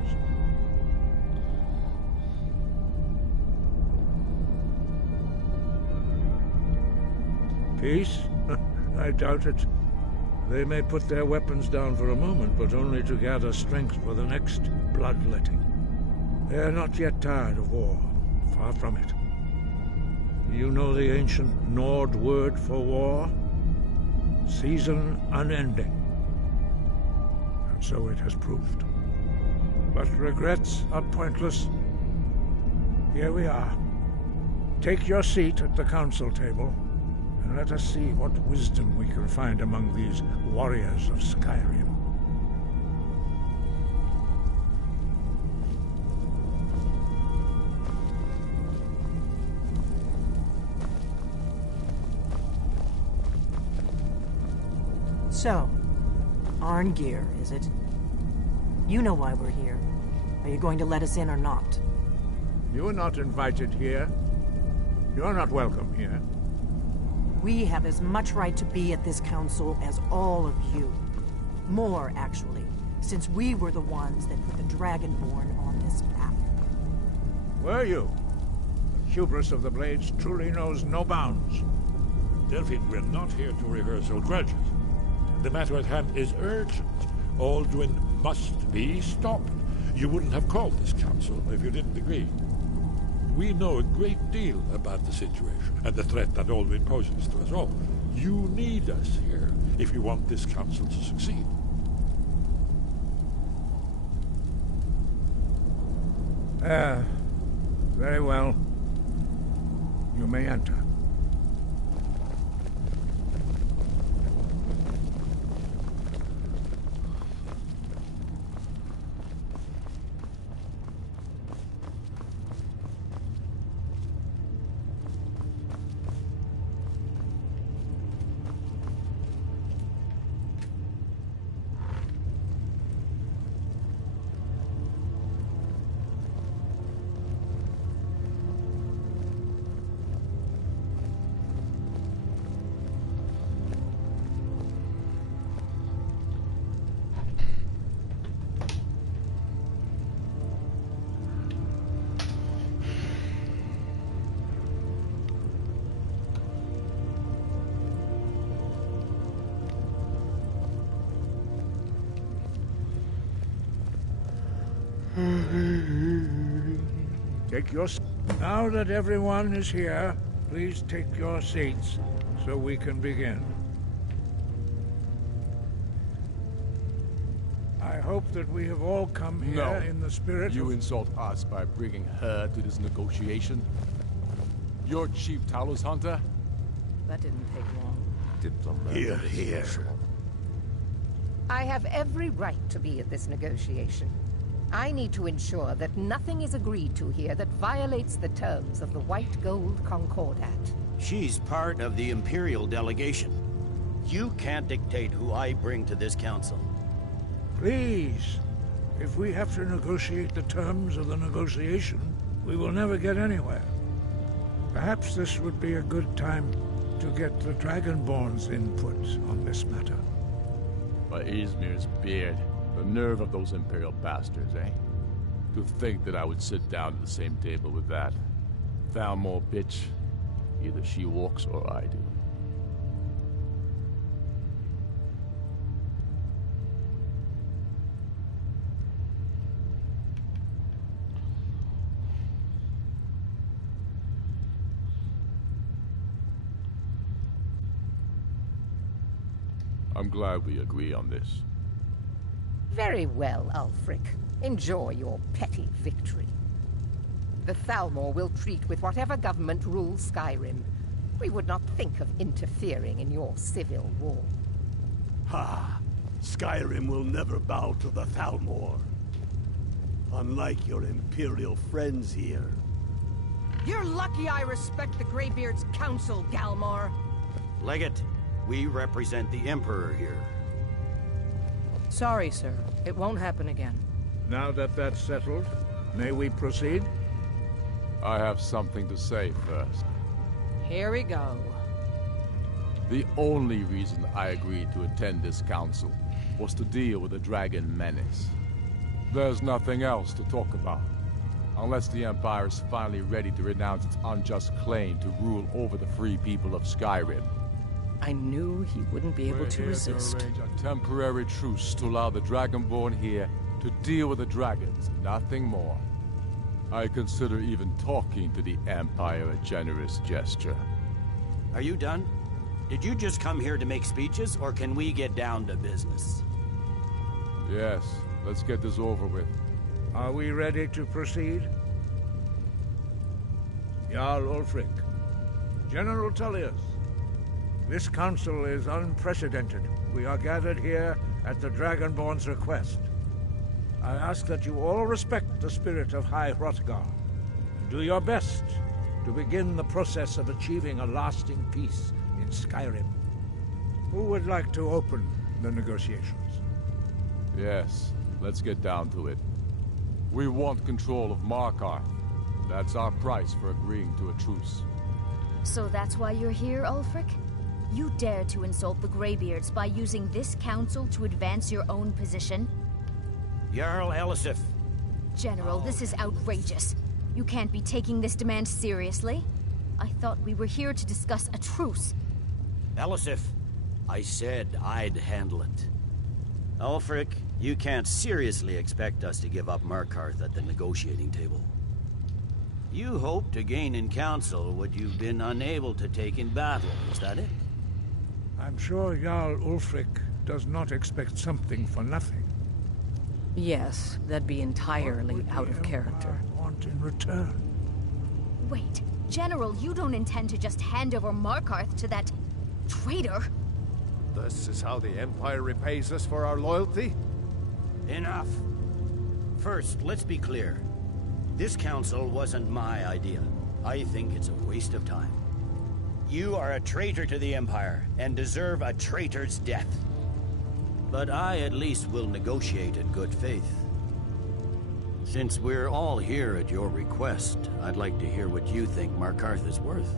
Peace? I doubt it. They may put their weapons down for a moment, but only to gather strength for the next bloodletting. They are not yet tired of war. Far from it. You know the ancient Nord word for war? Season unending. And so it has proved. But regrets are pointless. Here we are. Take your seat at the council table, and let us see what wisdom we can find among these warriors of Skyrim. So, Arngeir, is it? You know why we're here. Are you going to let us in or not? You are not invited here. You're not welcome here. We have as much right to be at this council as all of you. More, actually, since we were the ones that put the Dragonborn on this path. Were you? The hubris of the Blades truly knows no bounds. Delphine, we're not here to rehearse old grudges. The matter at hand is urgent. Alduin must be stopped. You wouldn't have called this council if you didn't agree. We know a great deal about the situation and the threat that Alduin poses to us all. You need us here if you want this council to succeed. Very well. You may enter. Take your... Now that everyone is here, please take your seats so we can begin. I hope that we have all come here in the spirit You of... insult us by bringing her to this negotiation? You're Chief Talos Hunter? That didn't take long. Here, here. I have every right to be at this negotiation. I need to ensure that nothing is agreed to here that violates the terms of the White Gold Concordat. She's part of the Imperial delegation. You can't dictate who I bring to this council. Please, if we have to negotiate the terms of the negotiation, we will never get anywhere. Perhaps this would be a good time to get the Dragonborn's input on this matter. By Izmir's beard. The nerve of those Imperial bastards, eh? To think that I would sit down at the same table with that Thalmor bitch. Either she walks or I do. I'm glad we agree on this. Very well, Ulfric. Enjoy your petty victory. The Thalmor will treat with whatever government rules Skyrim. We would not think of interfering in your civil war. Ha! Skyrim will never bow to the Thalmor. Unlike your Imperial friends here. You're lucky I respect the Greybeard's counsel, Galmar. Legate, we represent the Emperor here. Sorry, sir. It won't happen again. Now that that's settled, may we proceed? I have something to say first. Here we go. The only reason I agreed to attend this council was to deal with the Dragon Menace. There's nothing else to talk about. Unless the Empire is finally ready to renounce its unjust claim to rule over the free people of Skyrim. I knew he wouldn't be able to resist. To arrange a temporary truce to allow the Dragonborn here to deal with the dragons, nothing more. I consider even talking to the Empire a generous gesture. Are you done? Did you just come here to make speeches, or can we get down to business? Yes, let's get this over with. Are we ready to proceed? Jarl Ulfric, General Tullius, this council is unprecedented. We are gathered here at the Dragonborn's request. I ask that you all respect the spirit of High Hrothgar, and do your best to begin the process of achieving a lasting peace in Skyrim. Who would like to open the negotiations? Yes, let's get down to it. We want control of Markarth. That's our price for agreeing to a truce. So that's why you're here, Ulfric? You dare to insult the Greybeards by using this council to advance your own position? Jarl Elisif. General, this is outrageous. You can't be taking this demand seriously. I thought we were here to discuss a truce. Elisif, I said I'd handle it. Ulfric, you can't seriously expect us to give up Markarth at the negotiating table. You hoped to gain in council what you've been unable to take in battle, is that it? I'm sure Jarl Ulfric does not expect something for nothing. Yes, that'd be entirely out of character. Want in return? Wait, General, you don't intend to just hand over Markarth to that traitor? This is how the Empire repays us for our loyalty? Enough. First, let's be clear. This council wasn't my idea. I think it's a waste of time. You are a traitor to the Empire, and deserve a traitor's death. But I at least will negotiate in good faith. Since we're all here at your request, I'd like to hear what you think Markarth is worth.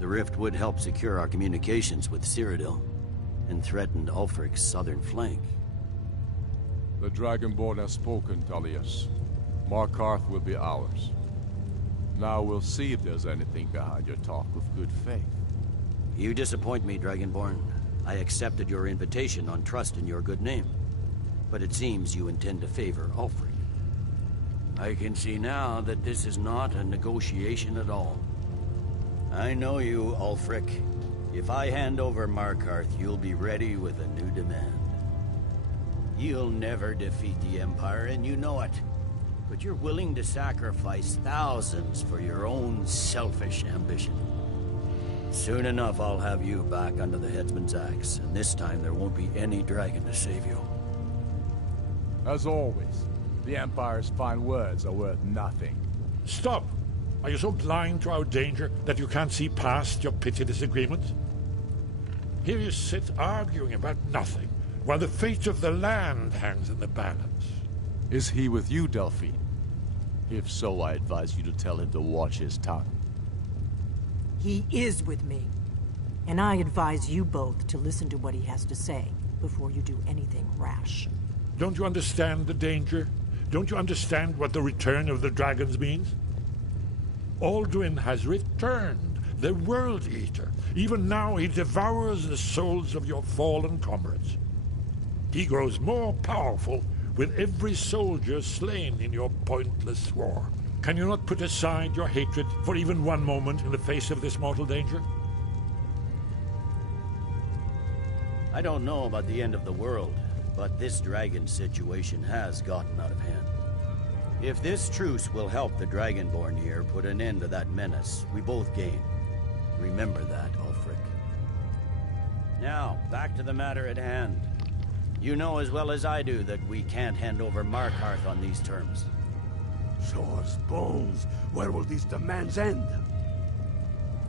The rift would help secure our communications with Cyrodiil, and threatened Ulfric's southern flank. The Dragonborn has spoken, Tullius. Markarth will be ours. Now we'll see if there's anything behind your talk with good faith. You disappoint me, Dragonborn. I accepted your invitation on trust in your good name. But it seems you intend to favor Ulfric. I can see now that this is not a negotiation at all. I know you, Ulfric. If I hand over Markarth, you'll be ready with a new demand. You'll never defeat the Empire, and you know it. But you're willing to sacrifice thousands for your own selfish ambition. Soon enough, I'll have you back under the headsman's axe, and this time there won't be any dragon to save you. As always, the Empire's fine words are worth nothing. Stop! Are you so blind to our danger that you can't see past your petty disagreements? Here you sit arguing about nothing, while the fate of the land hangs in the balance. Is he with you, Delphine? If so, I advise you to tell him to watch his tongue. He is with me. And I advise you both to listen to what he has to say before you do anything rash. Don't you understand the danger? Don't you understand what the return of the dragons means? Alduin has returned, the World Eater. Even now he devours the souls of your fallen comrades. He grows more powerful with every soldier slain in your pointless war. Can you not put aside your hatred for even one moment in the face of this mortal danger? I don't know about the end of the world, but this dragon situation has gotten out of hand. If this truce will help the Dragonborn here put an end to that menace, we both gain. Remember that, Ulfric. Now, back to the matter at hand. You know as well as I do that we can't hand over Markarth on these terms. Shores, bones, where will these demands end?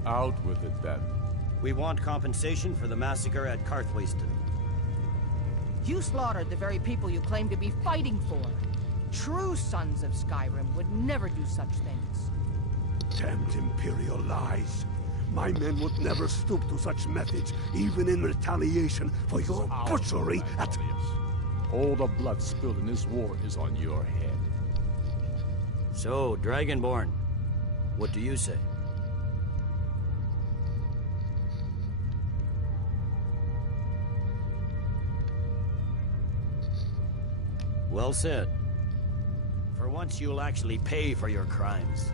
Out with it, then. We want compensation for the massacre at Karthwasten. You slaughtered the very people you claim to be fighting for. True sons of Skyrim would never do such things. Damned Imperial lies. My men would never stoop to such methods, even in retaliation for your butchery at... All the blood spilled in this war is on your head. So, Dragonborn, what do you say? Well said. For once you'll actually pay for your crimes.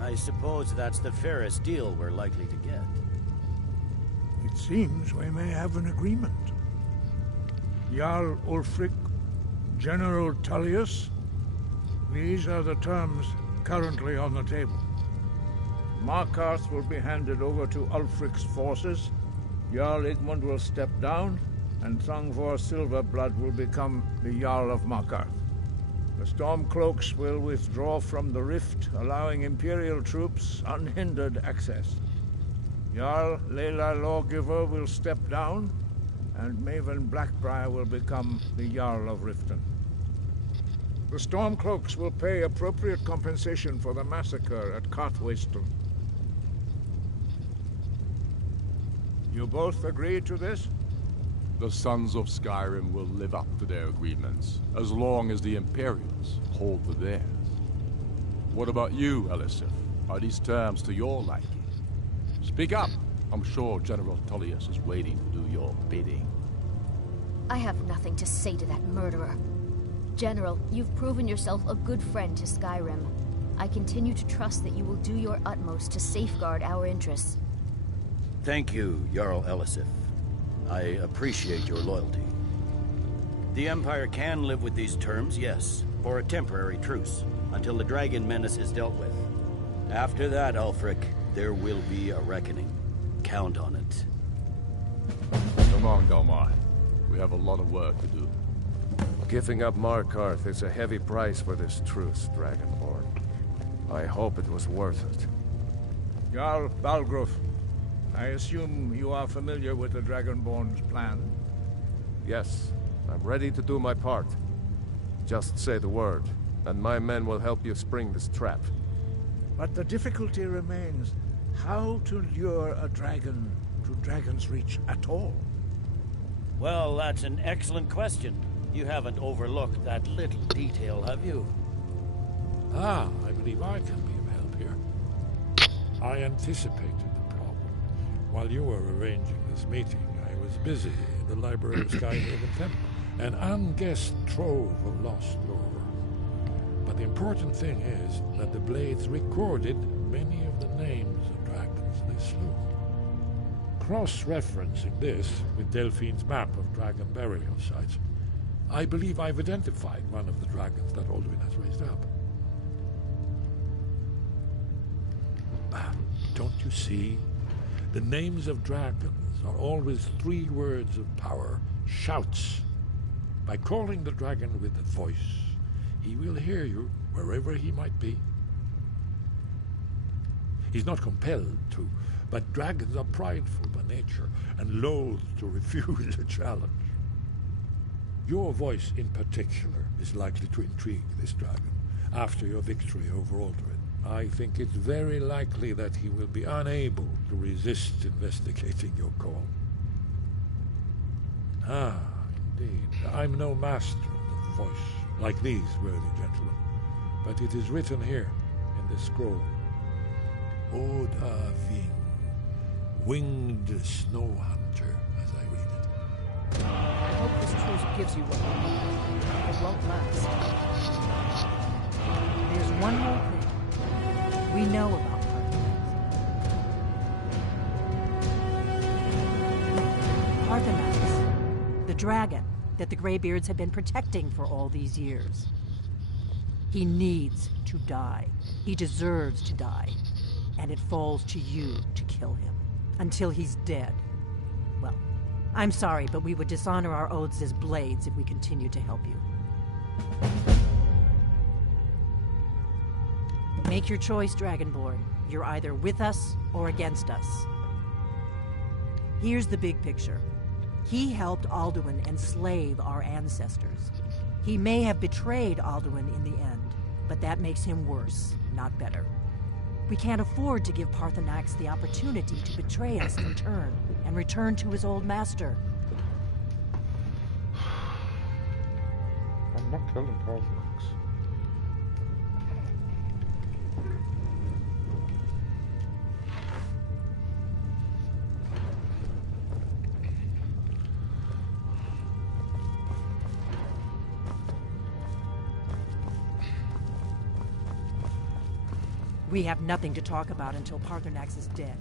I suppose that's the fairest deal we're likely to get. It seems we may have an agreement. Jarl Ulfric, General Tullius, these are the terms currently on the table. Markarth will be handed over to Ulfric's forces, Jarl Igmund will step down, and Thongvor Silverblood will become the Jarl of Markarth. The Stormcloaks will withdraw from the rift, allowing Imperial troops unhindered access. Jarl Layla Lawgiver will step down, and Maven Blackbriar will become the Jarl of Riften. The Stormcloaks will pay appropriate compensation for the massacre at Karthwasten. You both agree to this? The Sons of Skyrim will live up to their agreements, as long as the Imperials hold to theirs. What about you, Elisif? Are these terms to your liking? Speak up! I'm sure General Tullius is waiting to do your bidding. I have nothing to say to that murderer. General, you've proven yourself a good friend to Skyrim. I continue to trust that you will do your utmost to safeguard our interests. Thank you, Jarl Elisif. I appreciate your loyalty. The Empire can live with these terms, yes, for a temporary truce, until the dragon menace is dealt with. After that, Ulfric, there will be a reckoning. Count on it. Come on, Galmar. We have a lot of work to do. Giving up Markarth is a heavy price for this truce, Dragonborn. I hope it was worth it. Jarl Balgruuf, I assume you are familiar with the Dragonborn's plan? Yes, I'm ready to do my part. Just say the word, and my men will help you spring this trap. But the difficulty remains how to lure a dragon to Dragon's Reach at all. Well, that's an excellent question. You haven't overlooked that little detail, have you? Ah, I believe I can be of help here. I anticipated the problem. While you were arranging this meeting, I was busy in the library of Skyhaven Temple, an unguessed trove of lost lore. But the important thing is that the Blades recorded many of the names of dragons they slew. Cross-referencing this with Delphine's map of dragon burial sites, I believe I've identified one of the dragons that Alduin has raised up. Don't you see? The names of dragons are always 3 words of power, shouts. By calling the dragon with a voice, he will hear you wherever he might be. He's not compelled to, but dragons are prideful by nature and loath to refuse a challenge. Your voice in particular is likely to intrigue this dragon after your victory over Alduin. I think it's very likely that he will be unable to resist investigating your call. Ah, indeed. I'm no master of the voice, like these worthy gentlemen, but it is written here in this scroll. Oda Ving, winged snow hunter, as I read it. hope this truce gives you what you need. It won't last. There's one more thing. We know about Parthenax, the dragon that the Greybeards have been protecting for all these years. He needs to die. He deserves to die. And it falls to you to kill him. Until he's dead. Well, I'm sorry, but we would dishonor our oaths as blades if we continue to help you. Make your choice, Dragonborn. You're either with us or against us. Here's the big picture. He helped Alduin enslave our ancestors. He may have betrayed Alduin in the end, but that makes him worse, not better. We can't afford to give Parthenax the opportunity to betray us in turn and return to his old master. I'm not killing Parthenax. We have nothing to talk about until Parthenax is dead.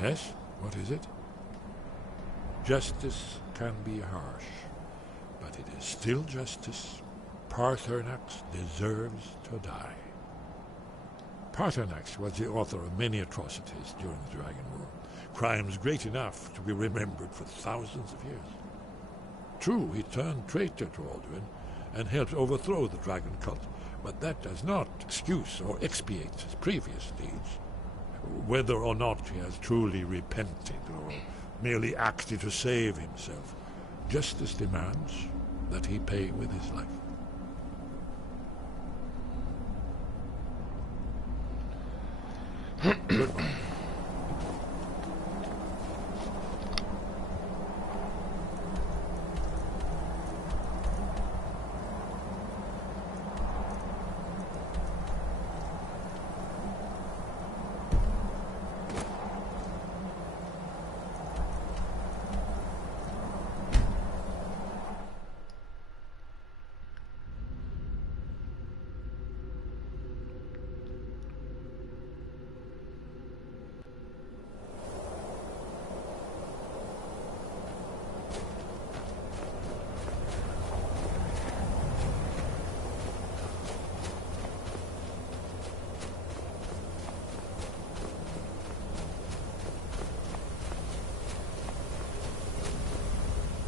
Yes? What is it? Justice can be harsh, but it is still justice. Parthenax deserves to die. Parthenax was the author of many atrocities during the Dragon War, crimes great enough to be remembered for thousands of years. True, he turned traitor to Alduin and helped overthrow the dragon cult, but that does not excuse or expiate his previous deeds. Whether or not he has truly repented or merely acted to save himself, justice demands that he pay with his life. Goodbye.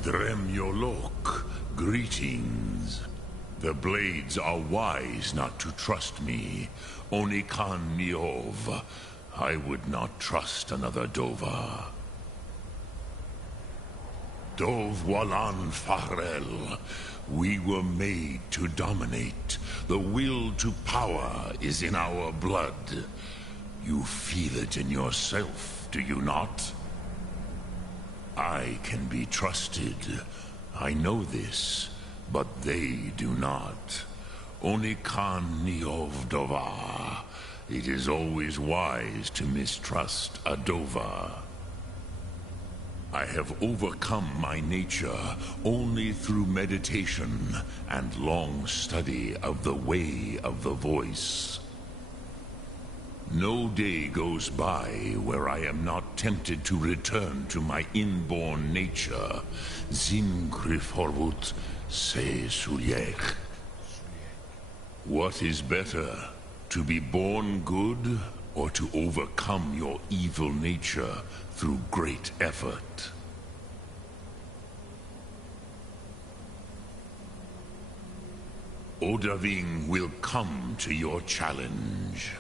Dremyolok, greetings. The Blades are wise not to trust me. Onikan Miov. I would not trust another Dova. Dov Walan Farel. We were made to dominate. The will to power is in our blood. You feel it in yourself, do you not? I can be trusted. I know this, but they do not. Onikan Niov Dova. It is always wise to mistrust a Dova. I have overcome my nature only through meditation and long study of the way of the voice. No day goes by where I am not tempted to return to my inborn nature. Zimgriforwut se Suliech. What is better, to be born good or to overcome your evil nature through great effort? Odaving will come to your challenge.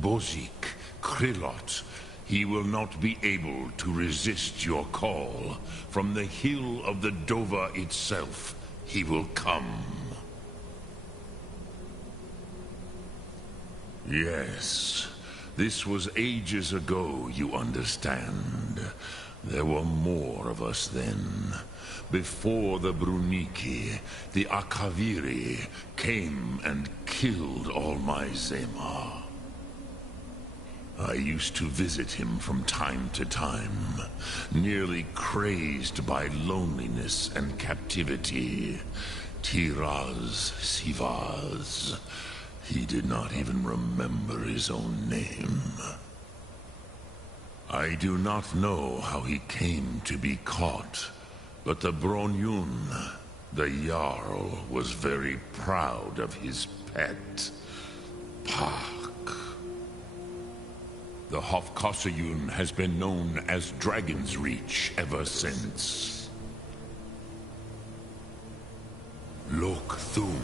Bozik, Krillot, He will not be able to resist your call. From the hill of the Dova itself, he will come. Yes, this was ages ago, you understand. There were more of us then. Before the Bruniki, the Akaviri came and killed all my Zemar. I used to visit him from time to time, nearly crazed by loneliness and captivity. Tiraz Sivaz. He did not even remember his own name. I do not know how he came to be caught, but the Bronyun, the Jarl, was very proud of his pet, Pak. The Hofkossayun has been known as Dragon's Reach ever since. Lok Thum.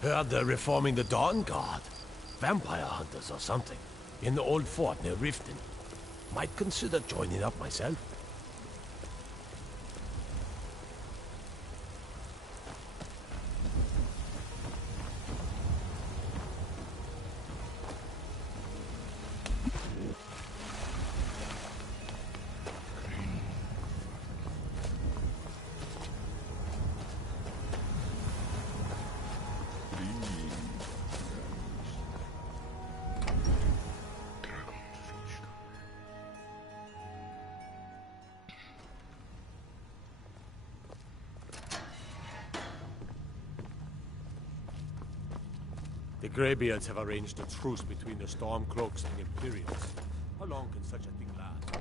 Heard they're reforming the Dawn Guard. Vampire hunters or something. In the old fort near Riften. Might consider joining up myself. The Greybeards have arranged a truce between the Stormcloaks and Imperials. How long can such a thing last?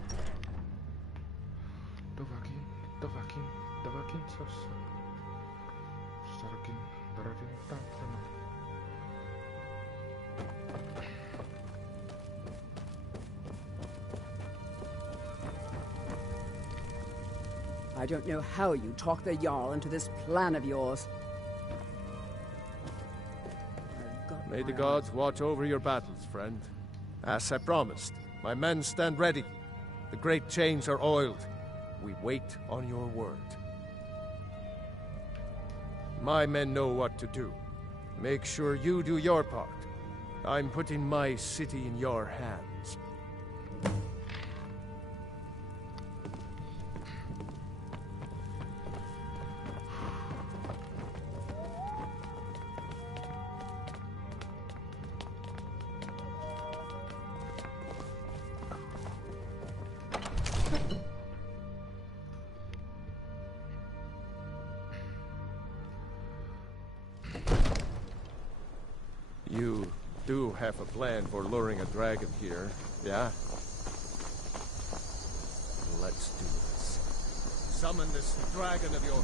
I don't know how you talk the Jarl into this plan of yours. May the gods watch over your battles, friend. As I promised, my men stand ready. The great chains are oiled. We wait on your word. My men know what to do. Make sure you do your part. I'm putting my city in your hands. You do have a plan for luring a dragon here, yeah? Let's do this. Summon this dragon of yours.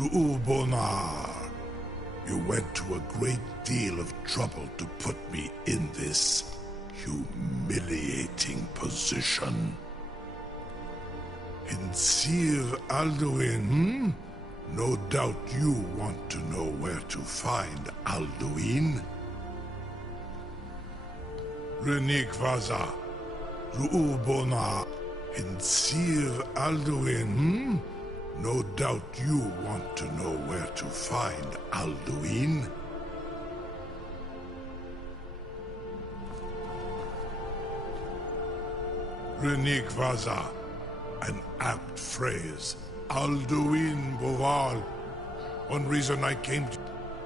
Ru'ubonar, you went to a great deal of trouble to put me in this humiliating position. Insir Alduin, No doubt you want to know where to find Alduin. Renikvaza, Ru'ubona, Insir Alduin, No doubt you want to know where to find Alduin. Renikvaza, an apt phrase. Alduin Boval. One reason I came to...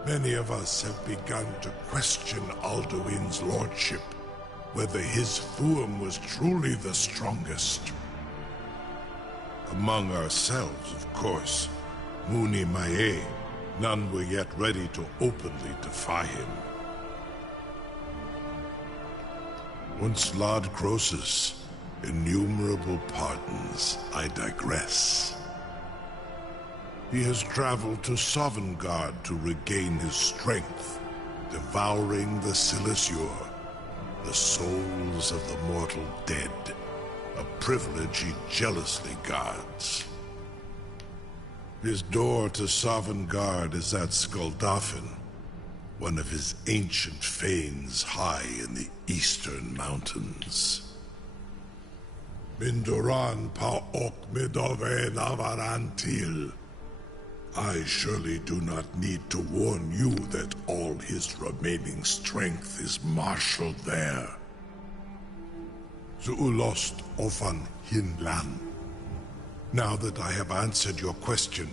Many of us have begun to question Alduin's lordship, whether his Thuum was truly the strongest. Among ourselves, of course. Muni Mae, none were yet ready to openly defy him. Once Lord Croesus, innumerable pardons, I digress. He has traveled to Sovngarde to regain his strength, devouring the Silesur, the souls of the mortal dead, a privilege he jealously guards. His door to Sovngarde is at Skuldafn, one of his ancient fanes high in the eastern mountains. Mindoran pa-ok midove navarantil. I surely do not need to warn you that all his remaining strength is marshaled there. Zuulost ofan hinlan. Now that I have answered your question,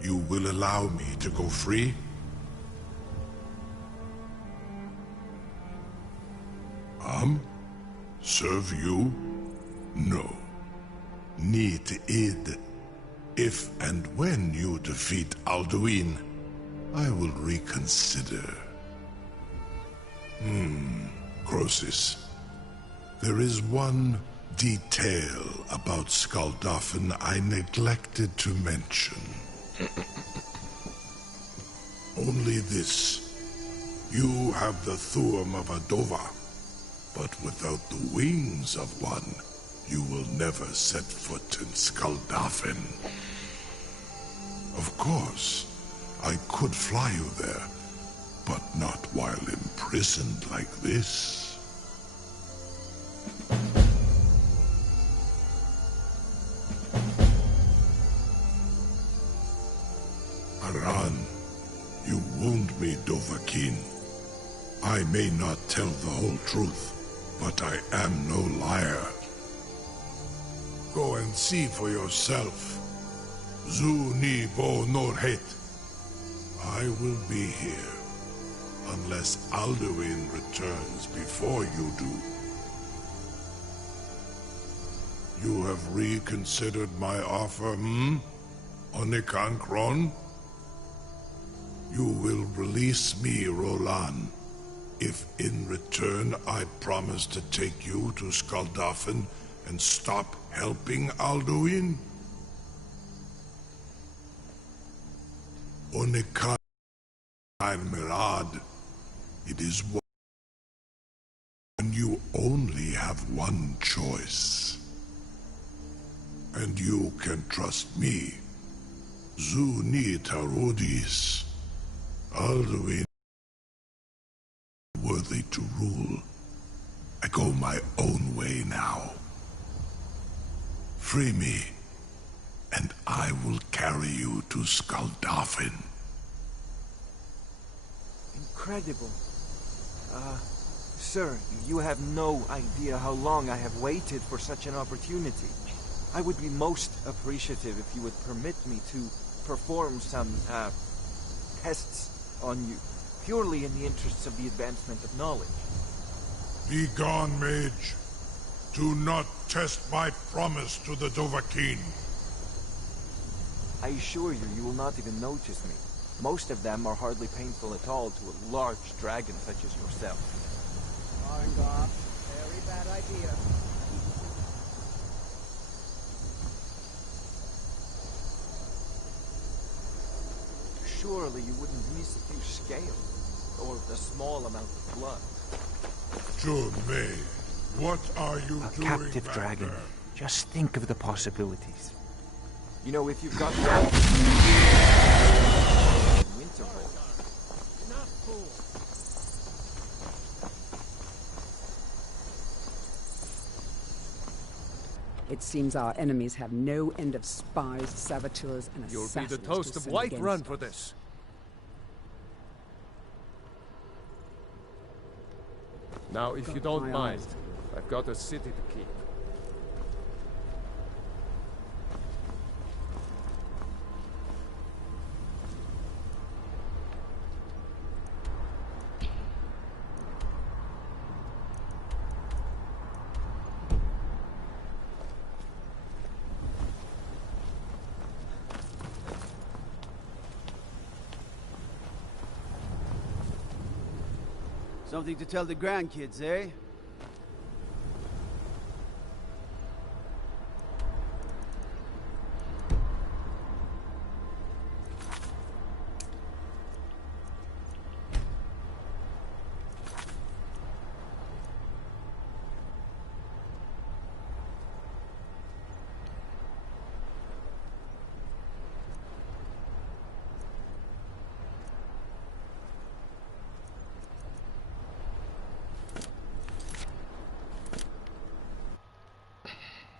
you will allow me to go free? Serve you? No. Need id. If and when you defeat Alduin, I will reconsider. Croesus. There is one detail about Skuldafn I neglected to mention. Only this. You have the Thuum of Adova, but without the wings of one, you will never set foot in Skuldafn. Of course, I could fly you there, but not while imprisoned like this. Aran, you wound me, Dovahkiin. I may not tell the whole truth, but I am no liar. Go and see for yourself. Zu ni bo norhet. I will be here, unless Alduin returns before you do. You have reconsidered my offer, Onikan Kron? You will release me, Rolan, if in return I promise to take you to Skuldafn and stop helping Alduin? Onikan Mirad, it is one, and you only have one choice. And you can trust me. Zuni Tarudis. Alduin worthy to rule. I go my own way now. Free me, and I will carry you to Skuldafn. Incredible. Sir, you have no idea how long I have waited for such an opportunity. I would be most appreciative if you would permit me to perform some, tests on you, purely in the interests of the advancement of knowledge. Be gone, mage. Do not test my promise to the Dovahkiin. I assure you, you will not even notice me. Most of them are hardly painful at all to a large dragon such as yourself. Arngard, very bad idea. Surely you wouldn't miss a few scales, or a small amount of blood. Jun Mei, what are you A doing captive back dragon. there? Just think of the possibilities. You know, if you've got winter hold. It seems our enemies have no end of spies, saboteurs, and You'll assassins be the toast to of send Whiterun against for us. this. Now, if you don't my mind, eyes. I've got a city to keep. Something to tell the grandkids, eh?